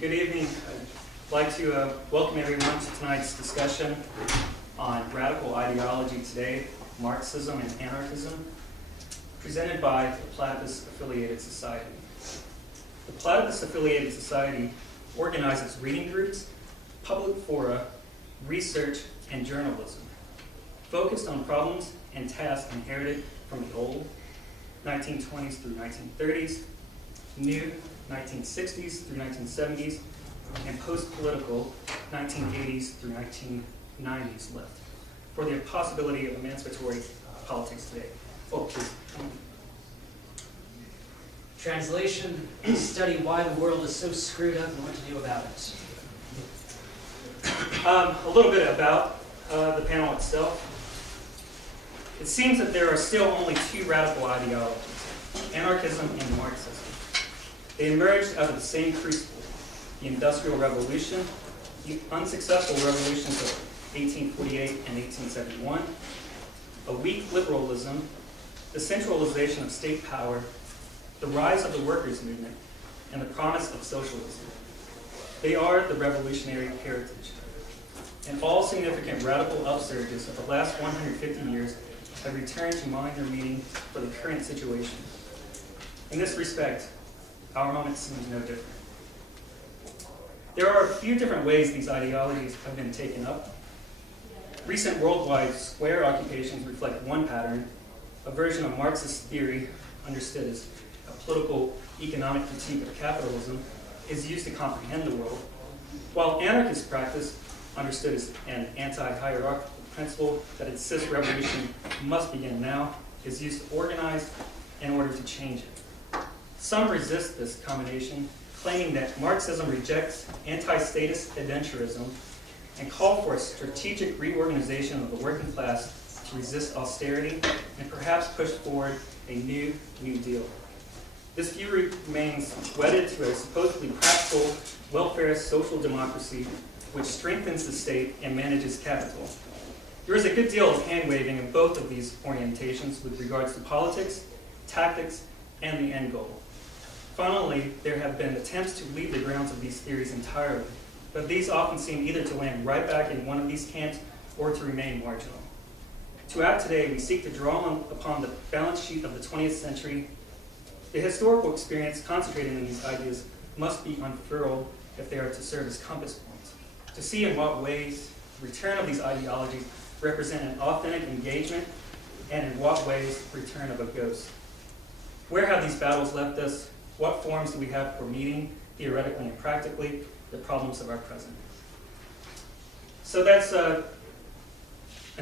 Good evening. I'd like to welcome everyone to tonight's discussion on radical ideology today, Marxism and Anarchism, presented by the Platypus Affiliated Society. The Platypus Affiliated Society organizes reading groups, public fora, research, and journalism, focused on problems and tasks inherited from the old 1920s through 1930s, new 1960s through 1970s, and post-political 1980s through 1990s left, for the possibility of emancipatory politics today. Oh, please. Translation, study why the world is so screwed up and what to do about it. A little bit about the panel itself. It seems that there are still only two radical ideologies, anarchism and Marxism. They emerged out of the same crucible, the Industrial Revolution, the unsuccessful revolutions of 1848 and 1871, a weak liberalism, the centralization of state power, the rise of the workers' movement, and the promise of socialism. They are the revolutionary heritage. And all significant radical upsurges of the last 150 years have returned to mind their meaning for the current situation. In this respect, our moment seems no different. There are a few different ways these ideologies have been taken up. Recent worldwide square occupations reflect one pattern, a version of Marxist theory, understood as a political economic critique of capitalism, is used to comprehend the world, while anarchist practice, understood as an anti-hierarchical principle that insists revolution must begin now, is used to organize in order to change it. Some resist this combination, claiming that Marxism rejects anti-statist adventurism and call for a strategic reorganization of the working class to resist austerity and perhaps push forward a new New Deal. This view remains wedded to a supposedly practical, welfarist social democracy which strengthens the state and manages capital. There is a good deal of hand-waving in both of these orientations with regards to politics, tactics, and the end goal. Finally, there have been attempts to leave the grounds of these theories entirely, but these often seem either to land right back in one of these camps or to remain marginal. To act today, we seek to draw upon the balance sheet of the 20th century. The historical experience concentrated in these ideas must be unfurled if they are to serve as compass points, to see in what ways the return of these ideologies represent an authentic engagement and in what ways the return of a ghost. Where have these battles left us? What forms do we have for meeting, theoretically and practically, the problems of our present? So that's an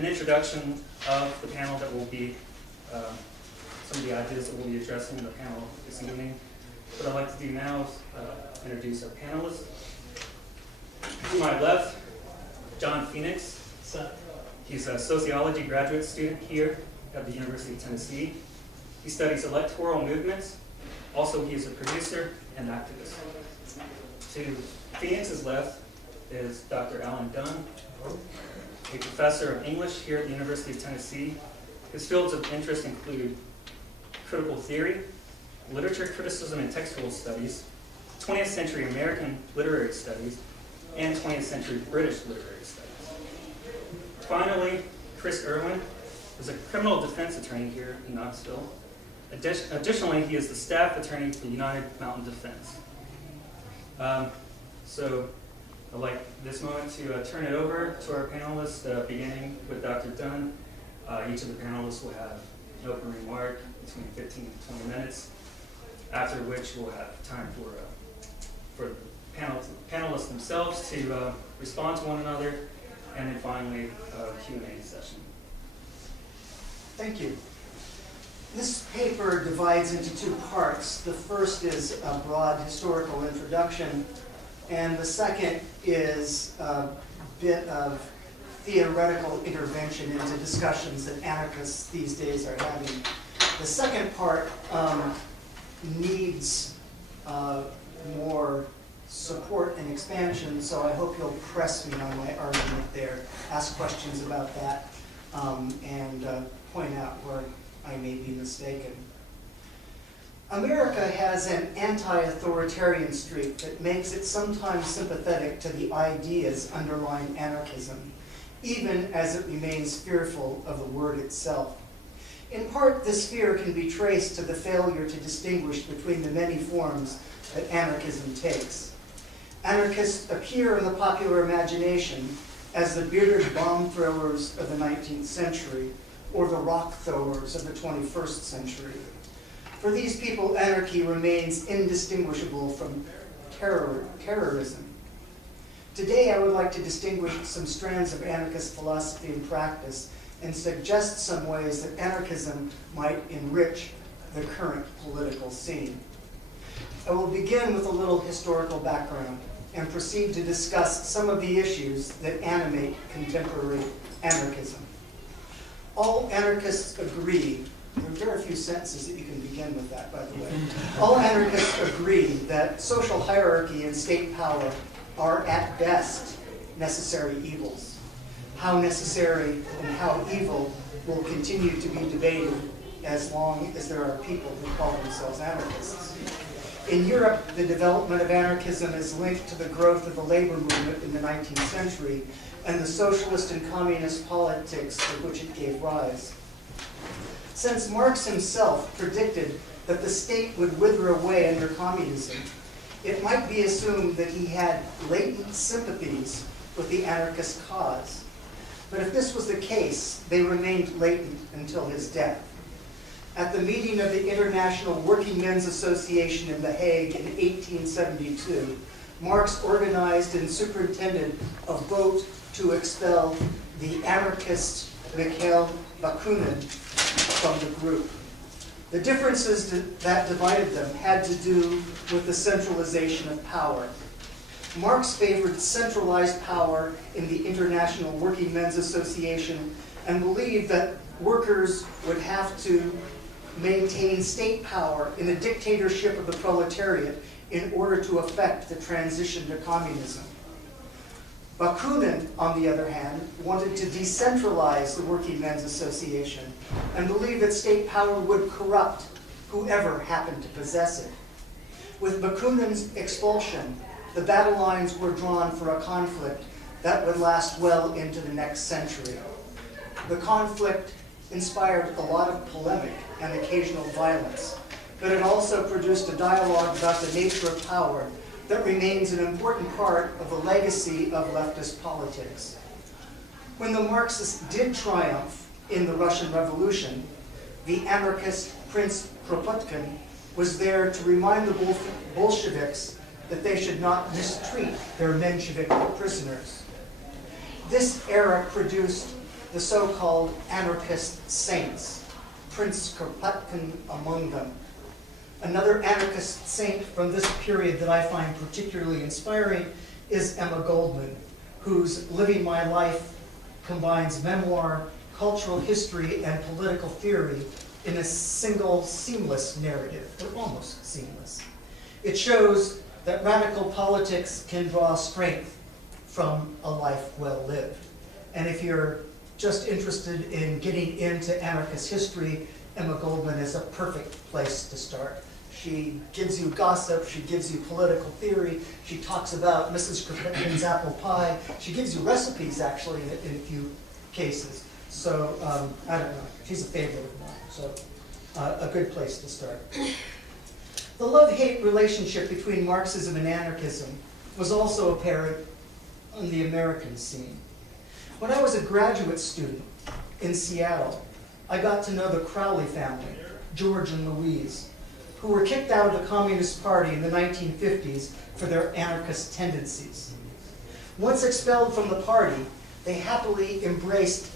introduction of the panel that will be, some of the ideas that we'll be addressing in the panel this evening. What I'd like to do now is introduce our panelists. To my left, John Phoenix. He's a sociology graduate student here at the University of Tennessee. He studies electoral movements. Also, he is a producer and activist. To Phoenix's left is Dr. Alan Dunn, a professor of English here at the University of Tennessee. His fields of interest include critical theory, literature criticism and textual studies, 20th century American literary studies, and 20th century British literary studies. Finally, Chris Irwin is a criminal defense attorney here in Knoxville. Additionally, he is the staff attorney for United Mountain Defense. So I'd like this moment to turn it over to our panelists, beginning with Dr. Dunn. Each of the panelists will have an open remark between 15 to 20 minutes, after which we'll have time for the panelists themselves to respond to one another, and then finally a Q&A session. Thank you. This paper divides into two parts. The first is a broad historical introduction, and the second is a bit of theoretical intervention into discussions that anarchists these days are having. The second part needs more support and expansion, so I hope you'll press me on my argument there, ask questions about that, and point out where I may be mistaken. America has an anti-authoritarian streak that makes it sometimes sympathetic to the ideas underlying anarchism, even as it remains fearful of the word itself. In part, this fear can be traced to the failure to distinguish between the many forms that anarchism takes. Anarchists appear in the popular imagination as the bearded Bombthrowers of the 19th century or the rock throwers of the 21st century. For these people, anarchy remains indistinguishable from terrorism. Today, I would like to distinguish some strands of anarchist philosophy and practice and suggest some ways that anarchism might enrich the current political scene. I will begin with a little historical background and proceed to discuss some of the issues that animate contemporary anarchism. All anarchists agree, there are very few sentences that you can begin with that, by the way. All anarchists agree that social hierarchy and state power are at best necessary evils. How necessary and how evil will continue to be debated as long as there are people who call themselves anarchists. In Europe, the development of anarchism is linked to the growth of the labor movement in the 19th century and the socialist and communist politics to which it gave rise. Since Marx himself predicted that the state would wither away under communism, it might be assumed that he had latent sympathies with the anarchist cause. But if this was the case, they remained latent until his death. At the meeting of the International Working Men's Association in The Hague in 1872, Marx organized and superintended a vote to expel the anarchist Mikhail Bakunin from the group. The differences that divided them had to do with the centralization of power. Marx favored centralized power in the International Working Men's Association and believed that workers would have to maintain state power in the dictatorship of the proletariat in order to effect the transition to communism. Bakunin, on the other hand, wanted to decentralize the Working Men's Association and believed that state power would corrupt whoever happened to possess it. With Bakunin's expulsion, the battle lines were drawn for a conflict that would last well into the next century. The conflict inspired a lot of polemic and occasional violence, but it also produced a dialogue about the nature of power that remains an important part of the legacy of leftist politics. When the Marxists did triumph in the Russian Revolution, the anarchist Prince Kropotkin was there to remind the Bolsheviks that they should not mistreat their Menshevik prisoners. This era produced the so-called anarchist saints, Prince Kropotkin among them. Another anarchist saint from this period that I find particularly inspiring is Emma Goldman, whose Living My Life combines memoir, cultural history, and political theory in a single seamless narrative, or almost seamless. It shows that radical politics can draw strength from a life well lived. And if you're just interested in getting into anarchist history, Emma Goldman is a perfect place to start. She gives you gossip, she gives you political theory, she talks about Mrs. Kropotkin's apple pie, she gives you recipes actually in a few cases. So, I don't know, she's a favorite of mine, so a good place to start. The love-hate relationship between Marxism and anarchism was also apparent on the American scene. When I was a graduate student in Seattle, I got to know the Crowley family, George and Louise, who were kicked out of the Communist Party in the 1950s for their anarchist tendencies. Once expelled from the party, they happily embraced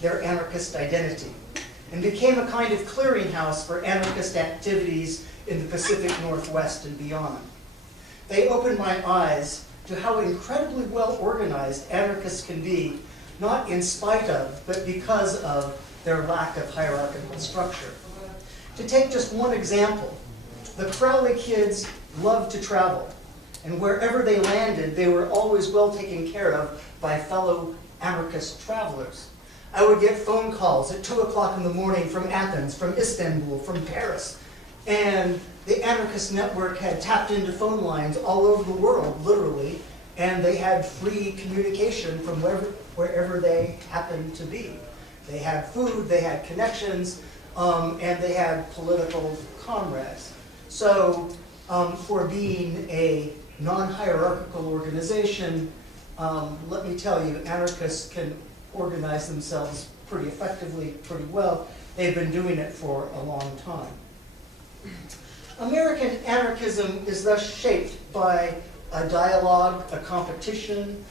their anarchist identity and became a kind of clearinghouse for anarchist activities in the Pacific Northwest and beyond. They opened my eyes to how incredibly well organized anarchists can be, not in spite of, but because of their lack of hierarchical structure. To take just one example, the Crowley kids loved to travel, and wherever they landed, they were always well taken care of by fellow anarchist travelers. I would get phone calls at 2 o'clock in the morning from Athens, from Istanbul, from Paris, And the anarchist network had tapped into phone lines all over the world, literally, and they had free communication from wherever they happened to be. They had food, they had connections, and they had political comrades. So for being a non-hierarchical organization, let me tell you, anarchists can organize themselves pretty effectively, pretty well. They've been doing it for a long time. American anarchism is thus shaped by a dialogue, a competition,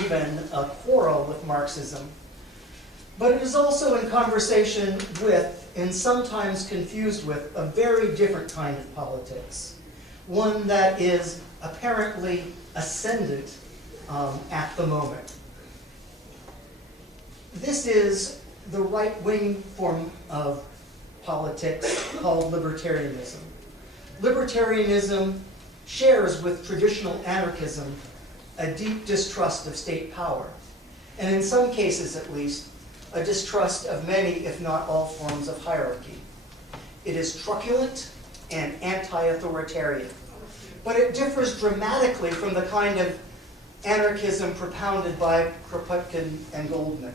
even a quarrel with Marxism. But it is also in conversation with, and sometimes confused with, a very different kind of politics. One that is apparently ascendant at the moment. This is the right-wing form of politics called libertarianism. Libertarianism shares with traditional anarchism a deep distrust of state power, and in some cases at least, a distrust of many, if not all, forms of hierarchy. It is truculent and anti-authoritarian, but it differs dramatically from the kind of anarchism propounded by Kropotkin and Goldman.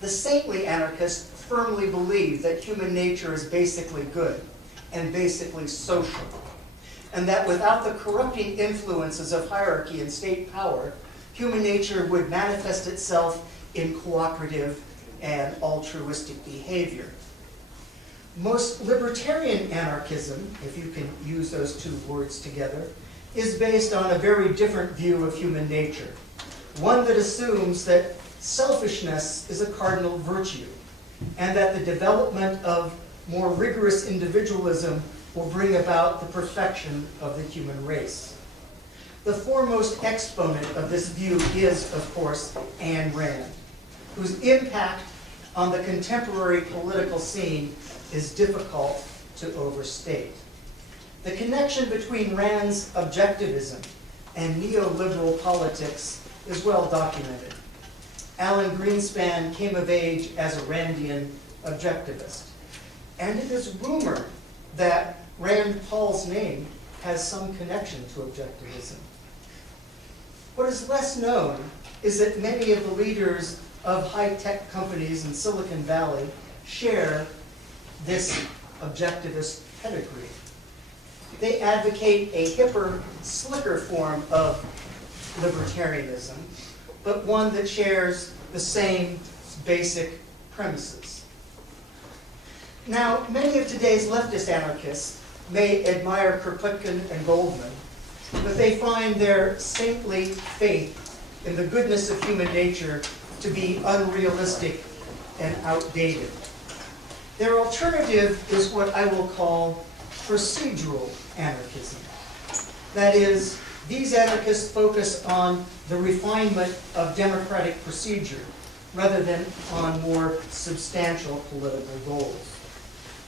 The saintly anarchists firmly believe that human nature is basically good and basically social, and that without the corrupting influences of hierarchy and state power, human nature would manifest itself in cooperative and altruistic behavior. Most libertarian anarchism, if you can use those two words together, is based on a very different view of human nature, one that assumes that selfishness is a cardinal virtue, and that the development of more rigorous individualism will bring about the perfection of the human race. The foremost exponent of this view is, of course, Ayn Rand, whose impact on the contemporary political scene is difficult to overstate. The connection between Rand's objectivism and neoliberal politics is well documented. Alan Greenspan came of age as a Randian objectivist, and it is rumored that Rand Paul's name has some connection to objectivism. What is less known is that many of the leaders of high-tech companies in Silicon Valley share this objectivist pedigree. They advocate a hipper, slicker form of libertarianism, but one that shares the same basic premises. Now, many of today's leftist anarchists may admire Kropotkin and Goldman, but they find their saintly faith in the goodness of human nature to be unrealistic and outdated. Their alternative is what I will call procedural anarchism. That is, these anarchists focus on the refinement of democratic procedure rather than on more substantial political goals.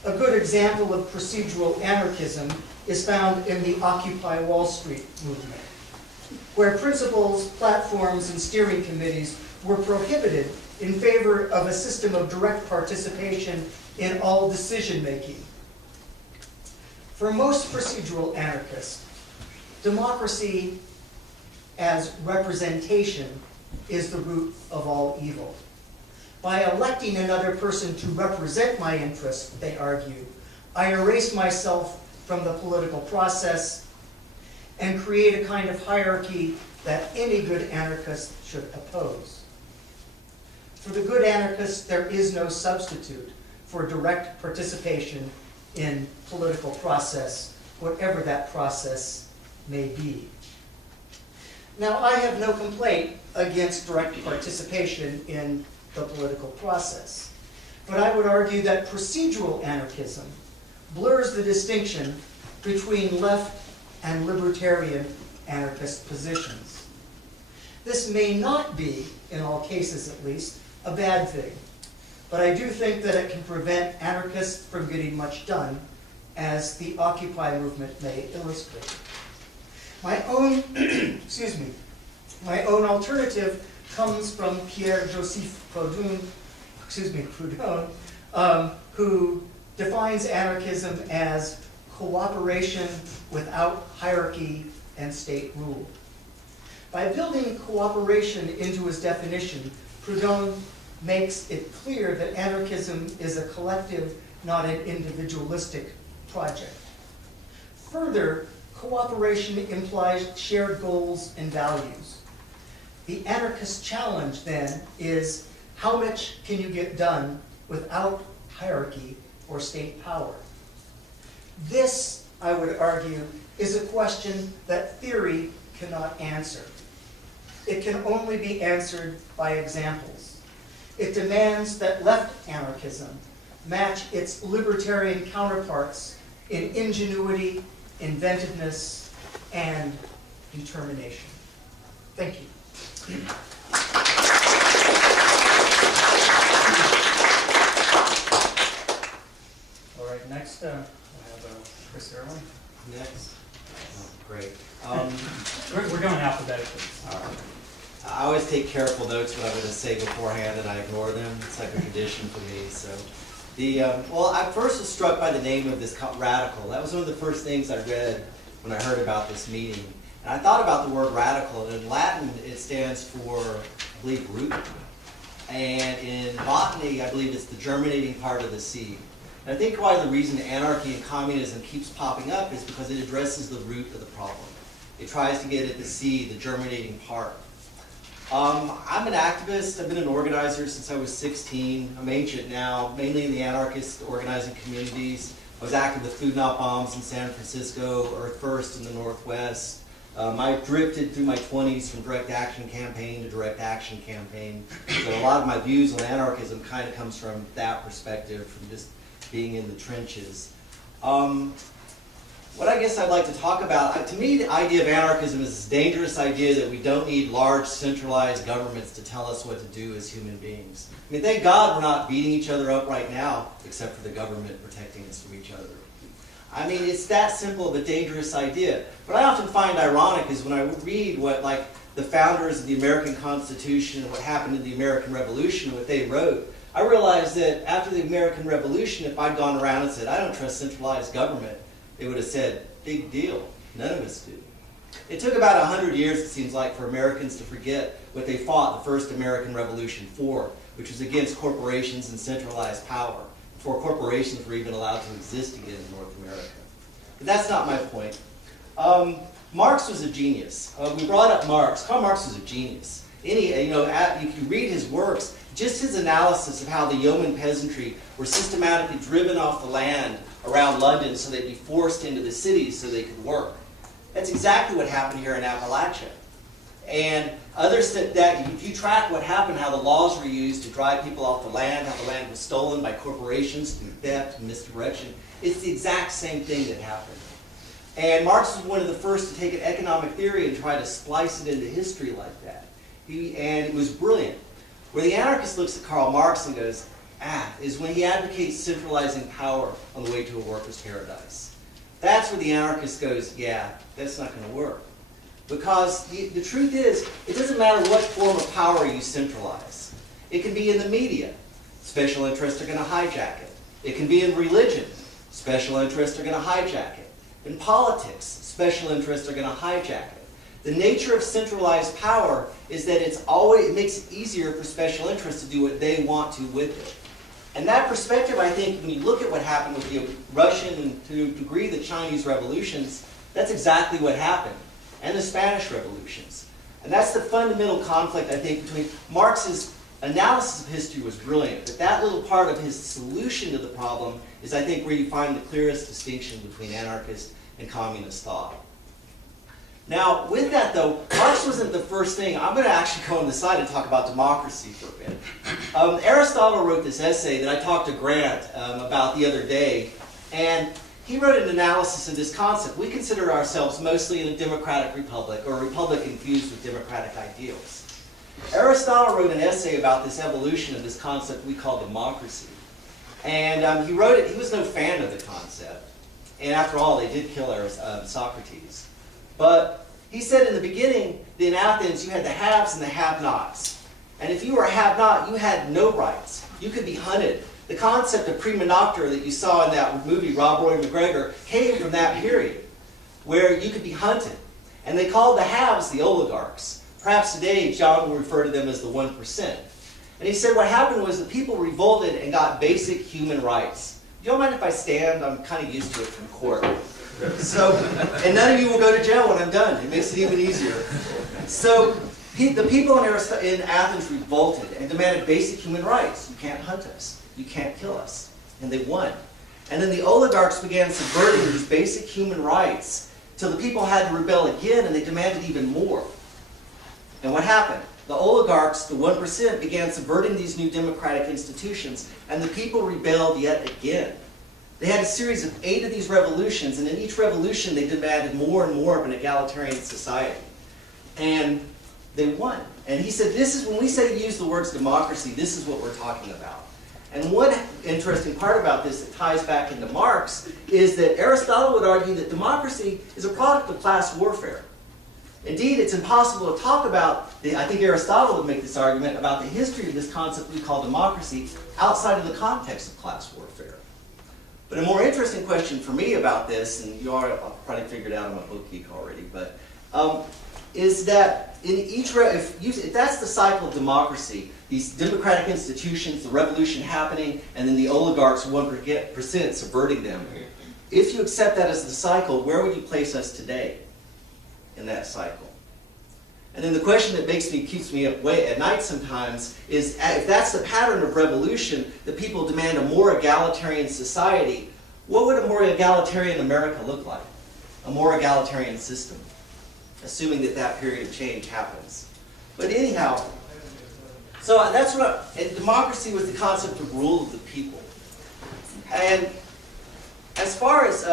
A good example of procedural anarchism is found in the Occupy Wall Street movement, where principles, platforms, and steering committees were prohibited in favor of a system of direct participation in all decision-making. For most procedural anarchists, democracy as representation is the root of all evil. By electing another person to represent my interests, they argue, I erase myself from the political process and create a kind of hierarchy that any good anarchist should oppose. For the good anarchist, there is no substitute for direct participation in political process, whatever that process may be. Now, I have no complaint against direct participation in the political process, but I would argue that procedural anarchism blurs the distinction between left and libertarian anarchist positions. This may not be, in all cases at least, a bad thing, but I do think that it can prevent anarchists from getting much done, as the Occupy movement may illustrate. My own, my own alternative comes from Pierre-Joseph Proudhon, who defines anarchism as cooperation without hierarchy and state rule. By building cooperation into his definition, Proudhon makes it clear that anarchism is a collective, not an individualistic project. Further, cooperation implies shared goals and values. The anarchist challenge, then, is how much can you get done without hierarchy or state power? This, I would argue, is a question that theory cannot answer. It can only be answered by examples. It demands that left anarchism match its libertarian counterparts in ingenuity, inventiveness, and determination. Thank you. All right, next we'll have Chris Irwin. Next. Oh, great. We're going alphabetically. All right. I always take careful notes what I'm going to say beforehand, and I ignore them. It's like a tradition for me. So, well, I first was struck by the name of this radical. That was one of the first things I read when I heard about this meeting. And I thought about the word radical, and in Latin it stands for, I believe, root. And in botany, I believe it's the germinating part of the seed. And I think why the reason anarchy and communism keeps popping up is because it addresses the root of the problem. It tries to get at the seed, the germinating part. I'm an activist. I've been an organizer since I was 16. I'm ancient now, mainly in the anarchist organizing communities. I was active with Food Not Bombs in San Francisco, Earth First in the Northwest. I drifted through my 20s from direct action campaign to direct action campaign. So a lot of my views on anarchism kind of comes from that perspective, from just being in the trenches. What I guess I'd like to talk about, to me the idea of anarchism is this dangerous idea that we don't need large centralized governments to tell us what to do as human beings. I mean, thank God we're not beating each other up right now, except for the government protecting us from each other. I mean, it's that simple of a dangerous idea. What I often find ironic is when I read what, like, the founders of the American Constitution and what happened in the American Revolution, what they wrote, I realized that after the American Revolution, if I'd gone around and said, I don't trust centralized government, they would have said, big deal. None of us do. It took about 100 years, it seems like, for Americans to forget what they fought the first American Revolution for, which was against corporations and centralized power, before corporations were even allowed to exist again in North America. But that's not my point. Marx was a genius. We brought up Marx. Karl Marx was a genius. If you read his works, just his analysis of how the yeoman peasantry were systematically driven off the land around London so they'd be forced into the cities so they could work. That's exactly what happened here in Appalachia. And if you track what happened, how the laws were used to drive people off the land, how the land was stolen by corporations through theft and misdirection, it's the exact same thing that happened. And Marx was one of the first to take an economic theory and try to splice it into history like that. And it was brilliant. Where the anarchist looks at Karl Marx and goes, is when he advocates centralizing power on the way to a worker's paradise. That's where the anarchist goes, yeah, that's not going to work. Because the truth is, it doesn't matter what form of power you centralize. It can be in the media. Special interests are going to hijack it. It can be in religion. Special interests are going to hijack it. In politics, special interests are going to hijack it. The nature of centralized power is that it makes it easier for special interests to do what they want to with it. And that perspective, I think, when you look at what happened with the Russian and to a degree the Chinese revolutions, that's exactly what happened. And the Spanish revolutions. And that's the fundamental conflict, I think, between Marx's analysis of history was brilliant, but that little part of his solution to the problem is, I think, where you find the clearest distinction between anarchist and communist thought. Now, with that, though, Marx wasn't the first thing. I'm going to actually go on the side and talk about democracy for a bit. Aristotle wrote this essay that I talked to Grant about the other day, and he wrote an analysis of this concept. We consider ourselves mostly in a democratic republic, or a republic infused with democratic ideals. Aristotle wrote an essay about this evolution of this concept we call democracy. And he wrote it, he was no fan of the concept. And after all, they did kill Socrates. But he said in the beginning that in Athens you had the haves and the have-nots. And if you were a have-not, you had no rights. You could be hunted. The concept of prima nocta that you saw in that movie, Rob Roy McGregor, came from that period, where you could be hunted. And they called the haves the oligarchs. Perhaps today, John will refer to them as the 1%. And he said what happened was that people revolted and got basic human rights. You don't mind if I stand? I'm kind of used to it from court. So, and none of you will go to jail when I'm done. It makes it even easier. So, the people in Athens revolted and demanded basic human rights. You can't hunt us. You can't kill us. And they won. And then the oligarchs began subverting these basic human rights till the people had to rebel again, and they demanded even more. And what happened? The oligarchs, the 1%, began subverting these new democratic institutions, and the people rebelled yet again. They had a series of 8 of these revolutions, and in each revolution they demanded more and more of an egalitarian society. And they won. And he said, this is, when we say use the words democracy, this is what we're talking about. And one interesting part about this that ties back into Marx is that Aristotle would argue that democracy is a product of class warfare. Indeed, it's impossible to talk about, I think Aristotle would make this argument, about the history of this concept we call democracy outside of the context of class warfare. But a more interesting question for me about this, and you all probably figured out I'm a book geek already, but is that in each, if that's the cycle of democracy, these democratic institutions, the revolution happening, and then the oligarchs, 1% subverting them, if you accept that as the cycle, where would you place us today in that cycle? And then the question that keeps me up at night sometimes is, if that's the pattern of revolution, that people demand a more egalitarian society, what would a more egalitarian America look like? A more egalitarian system, assuming that that period of change happens. But anyhow, so that's what, and democracy was the concept of rule of the people. And as far as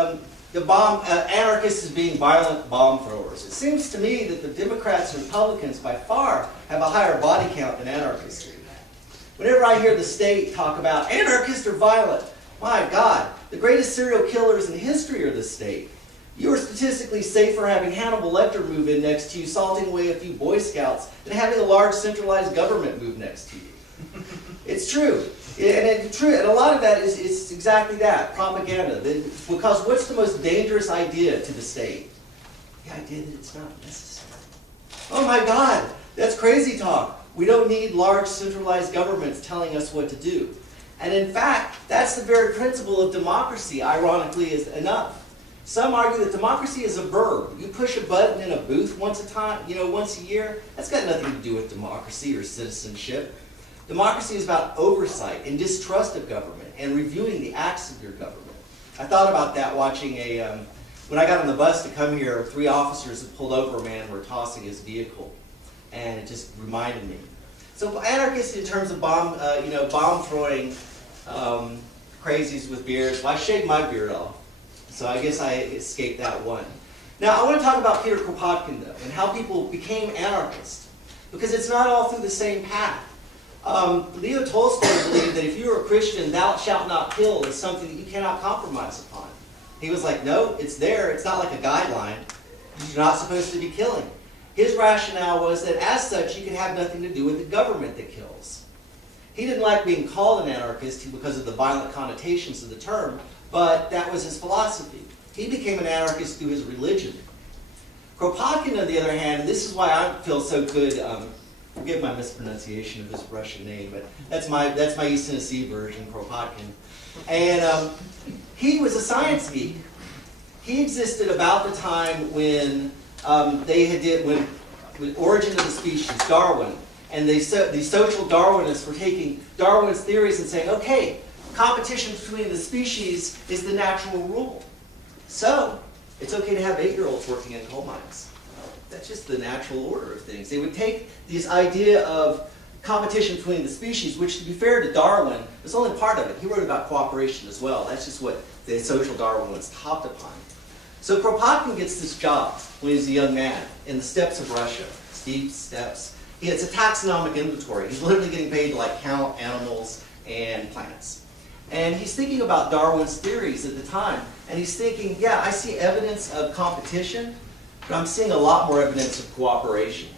anarchists as being violent bomb throwers, it seems to me that the Democrats and Republicans by far have a higher body count than anarchists. Whenever I hear the state talk about anarchists are violent, my God, the greatest serial killers in history are the state. You are statistically safer having Hannibal Lecter move in next to you, salting away a few Boy Scouts, than having a large centralized government move next to you. It's true. And a lot of that is exactly that, propaganda. Because what's the most dangerous idea to the state? The idea that it's not necessary. Oh my God, that's crazy talk. We don't need large centralized governments telling us what to do. And in fact, that's the very principle of democracy, ironically, is enough. Some argue that democracy is a verb. You push a button in a booth once a year. That's got nothing to do with democracy or citizenship. Democracy is about oversight and distrust of government and reviewing the acts of your government. I thought about that watching when I got on the bus to come here, 3 officers had pulled over a man and were tossing his vehicle. And it just reminded me. So anarchists in terms of bomb throwing crazies with beards, well, I shaved my beard off. So I guess I escaped that one. Now I want to talk about Peter Kropotkin though, and how people became anarchists. Because it's not all through the same path. Leo Tolstoy believed that if you are a Christian, thou shalt not kill is something that you cannot compromise upon. He was like, no, it's there. It's not like a guideline. You're not supposed to be killing. His rationale was that as such, you can have nothing to do with the government that kills. He didn't like being called an anarchist because of the violent connotations of the term, but that was his philosophy. He became an anarchist through his religion. Kropotkin, on the other hand, and this is why I feel so good, forgive my mispronunciation of his Russian name, but that's my East Tennessee version, Kropotkin. And he was a science geek. He existed about the time when when Origin of the Species, Darwin, and the social Darwinists were taking Darwin's theories and saying, okay, competition between the species is the natural rule. So, it's okay to have 8-year-olds working in coal mines. That's just the natural order of things. They would take this idea of competition between the species, which to be fair to Darwin, was only part of it. He wrote about cooperation as well. That's just what the social Darwinists hopped upon. So Kropotkin gets this job when he's a young man in the steppes of Russia, steep steppes. It's a taxonomic inventory. He's literally getting paid to like count animals and plants. And he's thinking about Darwin's theories at the time. And he's thinking, yeah, I see evidence of competition, but I'm seeing a lot more evidence of cooperation.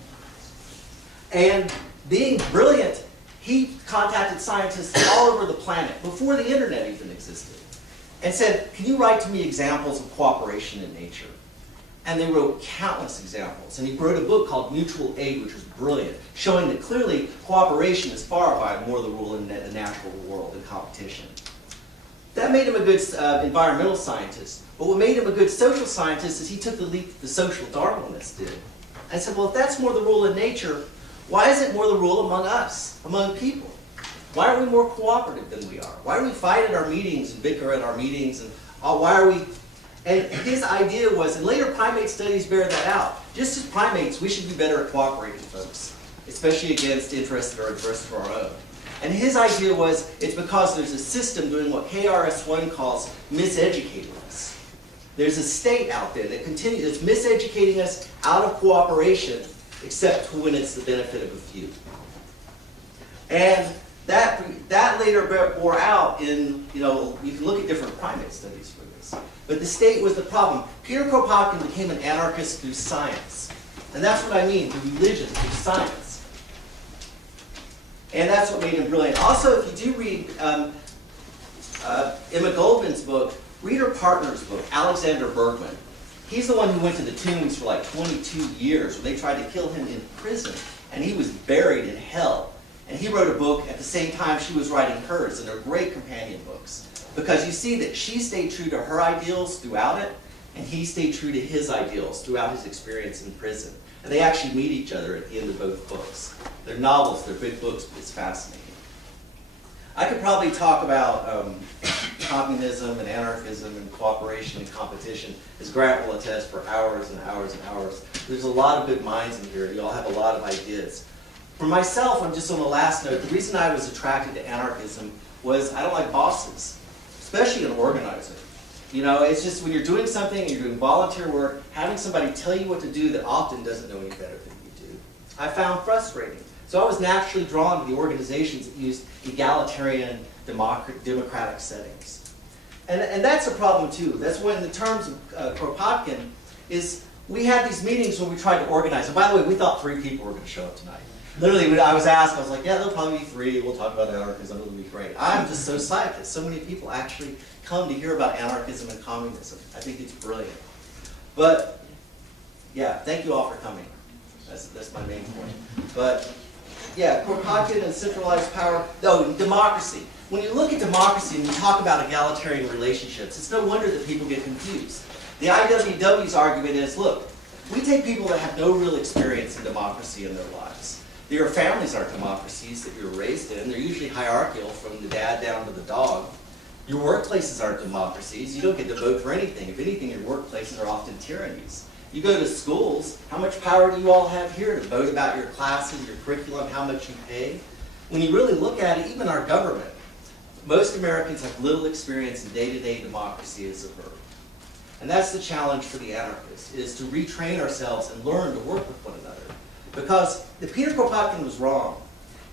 And being brilliant, He contacted scientists all over the planet before the internet even existed and said, can you write to me examples of cooperation in nature? And they wrote countless examples. And he wrote a book called Mutual Aid, which was brilliant, showing that clearly cooperation is far more the rule in the natural world than competition. That made him a good environmental scientist. But what made him a good social scientist is he took the leap that the social Darwinists did. And said, well, if that's more the rule in nature, why isn't it more the rule among us, among people? Why are we more cooperative than we are? Why do we fight at our meetings and bicker at our meetings? And why are we... And his idea was, and later primate studies bear that out, just as primates, we should be better at cooperating, folks, especially against interests that are adverse to our own. And his idea was, it's because there's a system doing what KRS-One calls miseducating us. There's a state out there that continues, that's miseducating us out of cooperation, except when it's the benefit of a few. And that later bore out in, you can look at different primate studies for this. But the state was the problem. Peter Kropotkin became an anarchist through science. And that's what I mean, through religion, through science. And that's what made him brilliant. Also, if you do read Emma Goldman's book, read her partner's book, Alexander Bergman. He's the one who went to the tombs for like 22 years when they tried to kill him in prison. And he was buried in hell. And he wrote a book at the same time she was writing hers, and they're great companion books. Because you see that she stayed true to her ideals throughout it, and he stayed true to his ideals throughout his experience in prison. And they actually meet each other at the end of both books. They're novels, they're big books, but it's fascinating. I could probably talk about communism and anarchism and cooperation and competition, as Grant will attest, for hours and hours and hours. There's a lot of good minds in here. You all have a lot of ideas. For myself, I'm just on the last note, the reason I was attracted to anarchism was I don't like bosses, especially in organizing. It's just when you're doing something and you're doing volunteer work, having somebody tell you what to do that often doesn't know any better than you do, I found frustrating. So I was naturally drawn to the organizations that used egalitarian democratic settings. And that's a problem too. That's when, in terms of Kropotkin, is we had these meetings when we tried to organize. And by the way, we thought 3 people were going to show up tonight. Literally, when I was asked, I was like, yeah, there'll probably be 3. We'll talk about anarchism. It'll be great. I'm just so psyched that so many people actually come to hear about anarchism and communism. I think it's brilliant. But, yeah, thank you all for coming. That's my main point. But, yeah, Kropotkin and centralized power. Oh, democracy. When you look at democracy and you talk about egalitarian relationships, it's no wonder that people get confused. The IWW's argument is, look, we take people that have no real experience in democracy in their lives. Your families aren't democracies that you're raised in. They're usually hierarchical from the dad down to the dog. Your workplaces aren't democracies. You don't get to vote for anything. If anything, your workplaces are often tyrannies. You go to schools, how much power do you all have here to vote about your classes, your curriculum, how much you pay? When you really look at it, even our government, most Americans have little experience in day-to-day democracy as a verb. And that's the challenge for the anarchists, is to retrain ourselves and learn to work with one another. Because if Peter Kropotkin was wrong,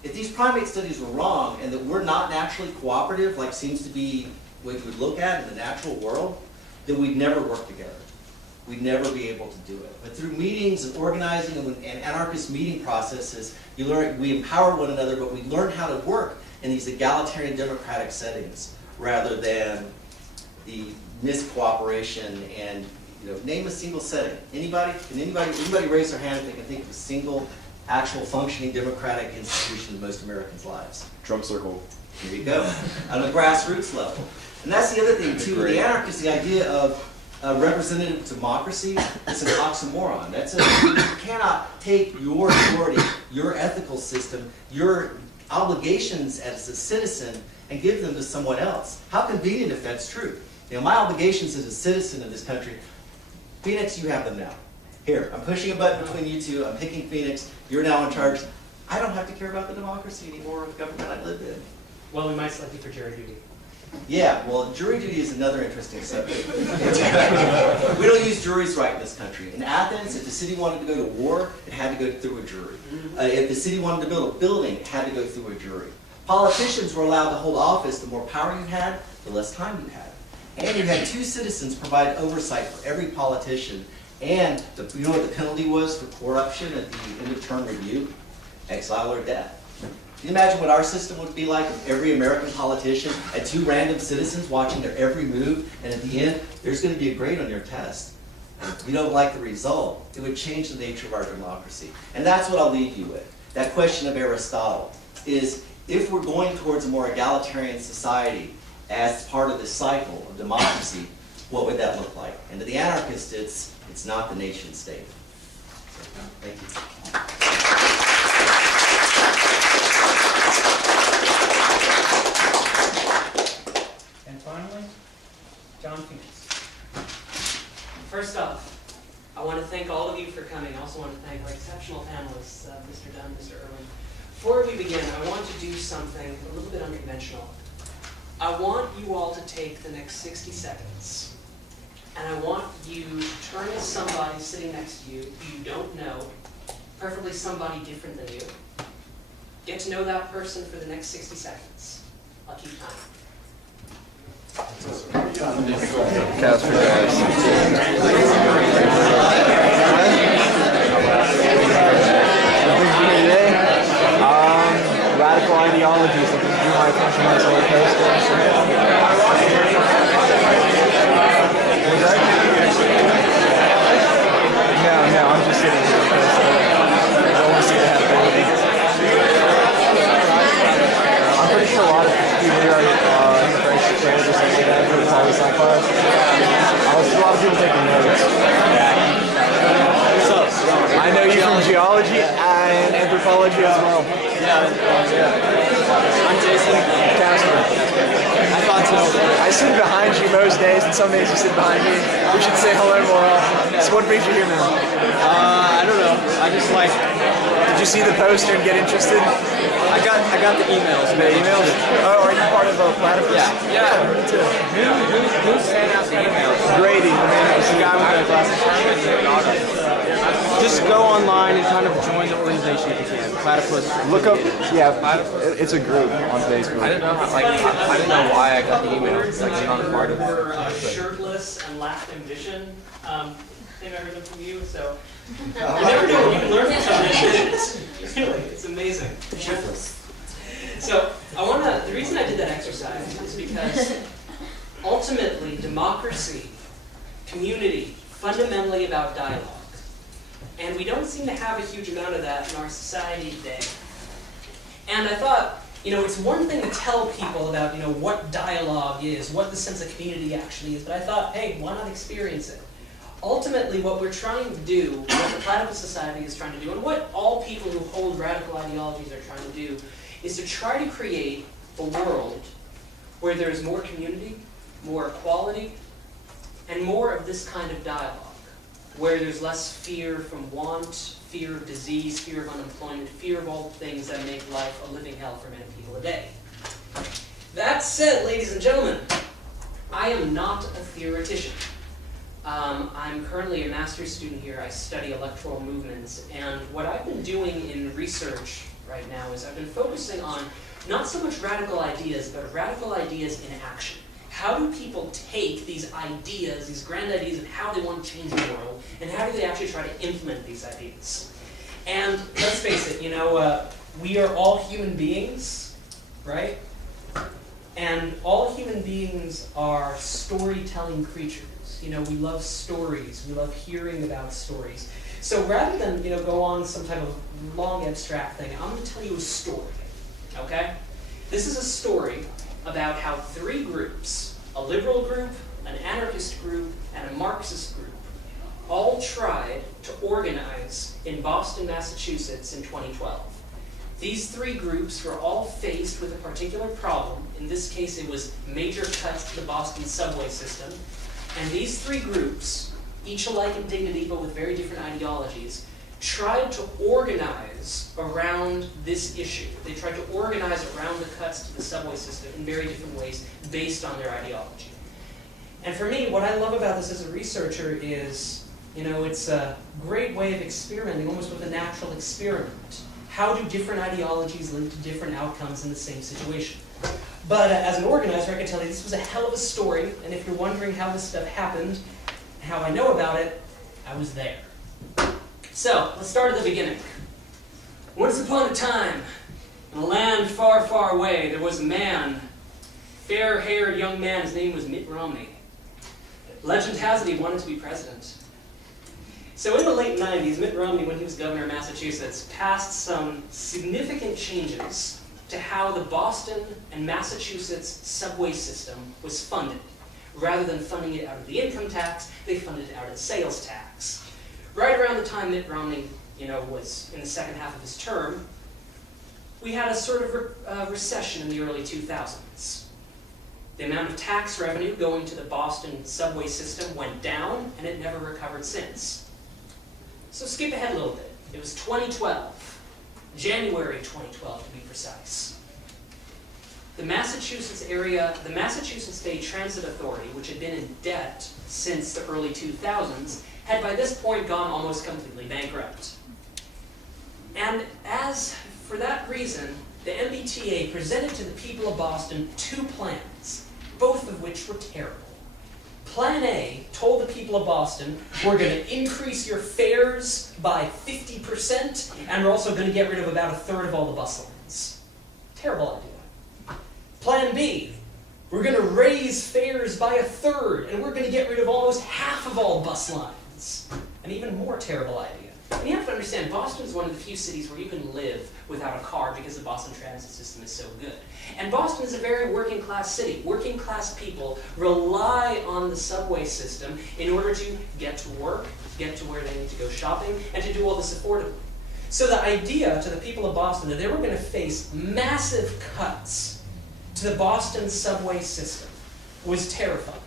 if these primate studies were wrong and that we're not naturally cooperative, like seems to be what you would look at in the natural world, then we'd never work together. We'd never be able to do it. But through meetings and organizing and anarchist meeting processes, you learn, we empower one another, but we learn how to work in these egalitarian democratic settings rather than the miscooperation and, name a single setting. Anybody? Can anybody raise their hand if they can think of a single actual functioning democratic institution in most Americans' lives? Drum circle. Here you go. On a grassroots level. And that's the other thing too. The anarchist, the idea of representative democracy, it's an oxymoron. You cannot take your authority, your ethical system, your obligations as a citizen and give them to someone else. How convenient if that's true. My obligations as a citizen of this country, Phoenix, you have them now. Here, I'm pushing a button between you two, I'm picking Phoenix, you're now in charge. I don't have to care about the democracy anymore of the government I live in. Well, we might select you for jury duty. Yeah, well, jury duty is another interesting subject. We don't use juries right in this country. In Athens, if the city wanted to go to war, it had to go through a jury. If the city wanted to build a building, it had to go through a jury. Politicians were allowed to hold office. The more power you had, the less time you had. And you had 2 citizens provide oversight for every politician. And you know what the penalty was for corruption at the end of term review? Exile or death. Can you imagine what our system would be like if every American politician had 2 random citizens watching their every move, and at the end, there's going to be a grade on your test. You don't like the result, it would change the nature of our democracy. And that's what I'll leave you with. That question of Aristotle is, if we're going towards a more egalitarian society as part of this cycle of democracy, what would that look like? And to the anarchist, it's not the nation state. Thank you. And finally, John Phoenix. First off, I want to thank all of you for coming. I also want to thank our exceptional panelists, Mr. Dunn, Mr. Irwin. Before we begin, I want to do something a little bit unconventional. I want you all to take the next 60 seconds, and I want you to turn to somebody sitting next to you who you don't know, preferably somebody different than you. Get to know that person for the next 60 seconds. I'll keep time. Casper guys. Today, radical ideologies that can do my attention on this little poster. No, I'm just sitting here because I want to see the happening. I'm pretty sure a lot of people here are immigration trades or something like that for the poli-sci class. A lot of people taking notes. I know you from geology and anthropology as well. Yeah. I'm Jason. Casper. I thought so. I sit behind you most days, and some days you sit behind me. We should say hello more often. So what brings you here now? I don't know. I just like. Did you see the poster and get interested? I got the emails. The emails? Oh, are you part of Platypus? Yeah. Me too. Who sent out the emails? Grady, the man who's the guy with the glasses. Just go online and kind of join the organization if you can. Platypus. Look up, it's a group on Facebook. I didn't know I didn't know why I got the email. It's like I'm not a part of it. Were shirtless and lacked ambition. I think I heard them from you, so I never know what you can learn from something. Really, it's amazing. So the reason I did that exercise is because ultimately democracy, community, fundamentally about dialogue. And we don't seem to have a huge amount of that in our society today. And I thought, it's one thing to tell people about, what dialogue is, what the sense of community actually is, but I thought, hey, why not experience it? Ultimately, what we're trying to do, what the Platypus Society is trying to do, and what all people who hold radical ideologies are trying to do, is to try to create a world where there's more community, more equality, and more of this kind of dialogue, where there's less fear from want, fear of disease, fear of unemployment, fear of all the things that make life a living hell for many people a day. That said, ladies and gentlemen, I am not a theoretician. I'm currently a master's student here. I study electoral movements, and what I've been doing in research right now is I've been focusing on not so much radical ideas, but radical ideas in action. How do people take these ideas, these grand ideas, and how they want to change the world, and how do they actually try to implement these ideas? And let's face it, we are all human beings, right? And all human beings are storytelling creatures. We love stories. We love hearing about stories. So rather than, go on some type of long abstract thing, I'm going to tell you a story, okay? This is a story about how 3 groups, a liberal group, an anarchist group, and a Marxist group, all tried to organize in Boston, Massachusetts in 2012. These 3 groups were all faced with a particular problem. In this case, it was major cuts to the Boston subway system. And these 3 groups, each alike in dignity but with very different ideologies, tried to organize around this issue. They tried to organize around the cuts to the subway system in very different ways based on their ideology. And for me, what I love about this as a researcher is, it's a great way of experimenting, almost with a natural experiment. How do different ideologies lead to different outcomes in the same situation? But as an organizer, I can tell you this was a hell of a story, and if you're wondering how this stuff happened, how I know about it, I was there. So, let's start at the beginning. Once upon a time, In a land far, far away, there was a man, fair-haired young man, his name was Mitt Romney. Legend has it he wanted to be president. So in the late 90s, Mitt Romney, when he was governor of Massachusetts, passed some significant changes to how the Boston and Massachusetts subway system was funded. Rather than funding it out of the income tax, they funded it out of the sales tax. Right around the time Mitt Romney, was in the second half of his term, we had a sort of recession in the early 2000s. The amount of tax revenue going to the Boston subway system went down, and it never recovered since. So skip ahead a little bit. It was 2012, January 2012 to be precise. The Massachusetts State Transit Authority, which had been in debt since the early 2000s, had by this point gone almost completely bankrupt. And for that reason, the MBTA presented to the people of Boston two plans, both of which were terrible. Plan A told the people of Boston, we're going to increase your fares by 50%, and we're also going to get rid of about a third of all the bus lines. Terrible idea. Plan B, we're going to raise fares by a third, and we're going to get rid of almost half of all bus lines. An even more terrible idea. And you have to understand, Boston is one of the few cities where you can live without a car because the Boston transit system is so good. And Boston is a very working class city. Working class people rely on the subway system in order to get to work, get to where they need to go shopping, and to do all this affordably. So the idea to the people of Boston that they were going to face massive cuts to the Boston subway system was terrifying.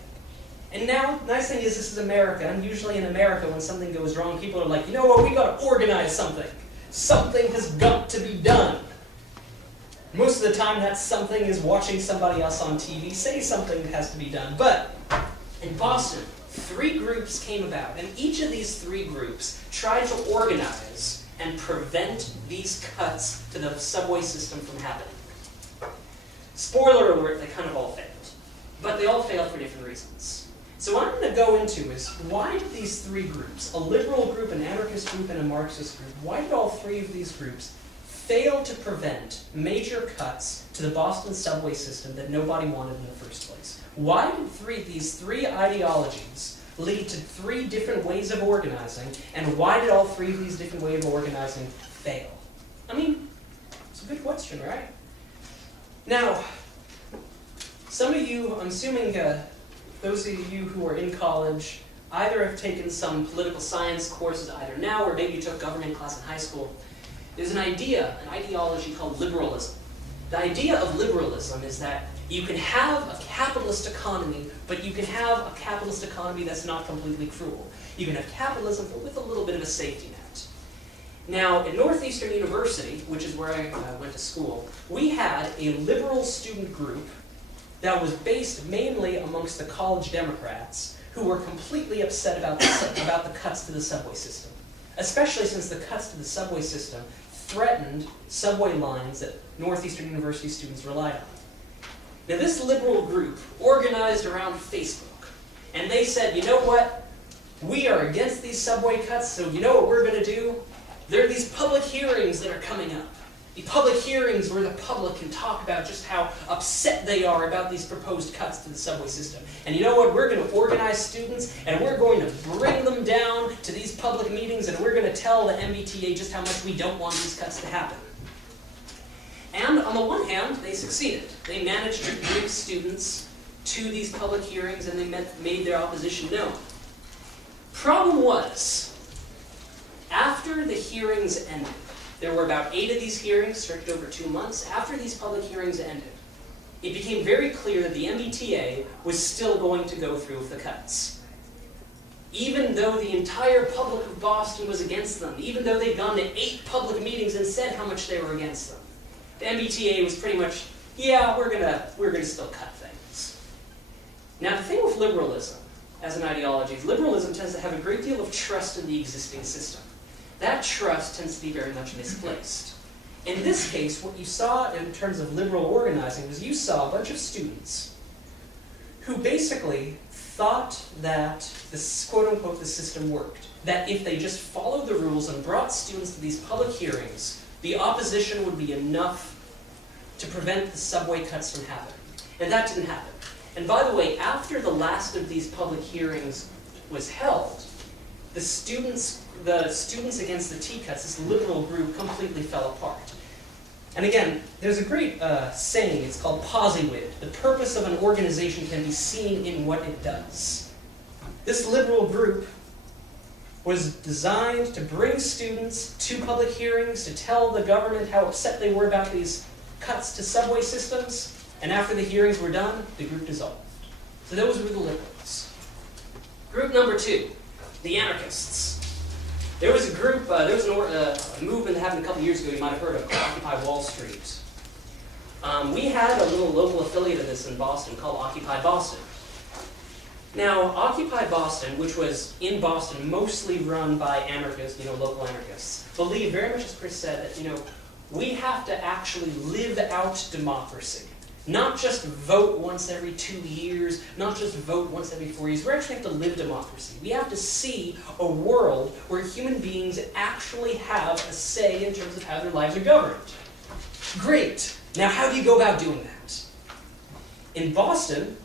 And now, the nice thing is this is America, and usually in America when something goes wrong, people are like, you know what, we got to organize something. Something has got to be done. Most of the time that something is watching somebody else on TV say something has to be done. But in Boston, 3 groups came about, and each of these 3 groups tried to organize and prevent these cuts to the subway system from happening. Spoiler alert, they kind of all failed. But they all failed for different reasons. So what I'm going to go into is, why did these 3 groups, a liberal group, an anarchist group, and a Marxist group, why did all 3 of these groups fail to prevent major cuts to the Boston subway system that nobody wanted in the first place? Why did these 3 ideologies lead to 3 different ways of organizing, and why did all 3 of these different ways of organizing fail? I mean, it's a good question, right? Now, some of you, I'm assuming those of you who are in college either have taken some political science courses either now or maybe you took government class in high school. There's an ideology called liberalism. The idea of liberalism is that you can have a capitalist economy, but you can have a capitalist economy that's not completely cruel. You can have capitalism, but with a little bit of a safety net. Now, at Northeastern University, which is where I went to school, we had a liberal student group that was based mainly amongst the college Democrats who were completely upset about the cuts to the subway system, especially since the cuts to the subway system threatened subway lines that Northeastern University students relied on. Now, this liberal group organized around Facebook, and they said, you know what? We are against these subway cuts, so you know what we're going to do? There are these public hearings that are coming up. The public hearings where the public can talk about just how upset they are about these proposed cuts to the subway system. And you know what? We're going to organize students, and we're going to bring them down to these public meetings, and we're going to tell the MBTA just how much we don't want these cuts to happen. And on the one hand, they succeeded. They managed to bring students to these public hearings, and they made their opposition known. Problem was, after the hearings ended, there were about 8 of these hearings stretched over 2 months. After these public hearings ended, it became very clear that the MBTA was still going to go through with the cuts. Even though the entire public of Boston was against them, even though they'd gone to 8 public meetings and said how much they were against them, the MBTA was pretty much, yeah, we're gonna still cut things. Now, the thing with liberalism as an ideology is liberalism tends to have a great deal of trust in the existing system. That trust tends to be very much misplaced. In this case, what you saw in terms of liberal organizing was you saw a bunch of students who basically thought that this, quote-unquote, the system worked. That if they just followed the rules and brought students to these public hearings, the opposition would be enough to prevent the subway cuts from happening. And that didn't happen. And by the way, after the last of these public hearings was held, the students against the T-cuts, this liberal group, completely fell apart. And again, there's a great saying, it's called wedded. The purpose of an organization can be seen in what it does. This liberal group was designed to bring students to public hearings, to tell the government how upset they were about these cuts to subway systems, and after the hearings were done, the group dissolved. So those were the liberals. Group number 2, the anarchists. There was a group, there was a movement that happened a couple years ago you might have heard of, called Occupy Wall Street. We had a little local affiliate of this in Boston called Occupy Boston. Now, Occupy Boston, which was in Boston mostly run by anarchists, local anarchists, believed very much as Chris said that, we have to actually live out democracy. Not just vote once every 2 years, not just vote once every 4 years. We actually have to live democracy. We have to see a world where human beings actually have a say in terms of how their lives are governed. Great. Now, how do you go about doing that? In Boston,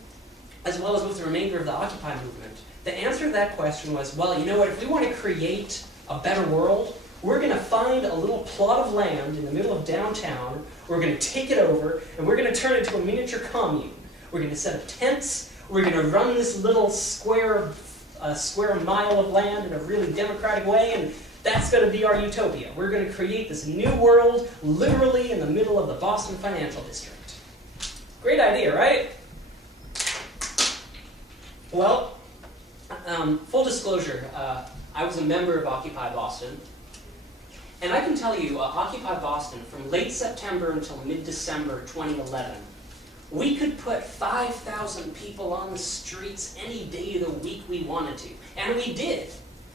as well as with the remainder of the Occupy movement, the answer to that question was, well, you know what, if we want to create a better world, we're going to find a little plot of land in the middle of downtown, we're going to take it over, and we're going to turn it into a miniature commune. We're going to set up tents, we're going to run this little square mile of land in a really democratic way, and that's going to be our utopia. We're going to create this new world literally in the middle of the Boston Financial District. Great idea, right? Well, full disclosure, I was a member of Occupy Boston. And I can tell you, Occupy Boston, from late September until mid-December 2011, we could put 5,000 people on the streets any day of the week we wanted to. And we did.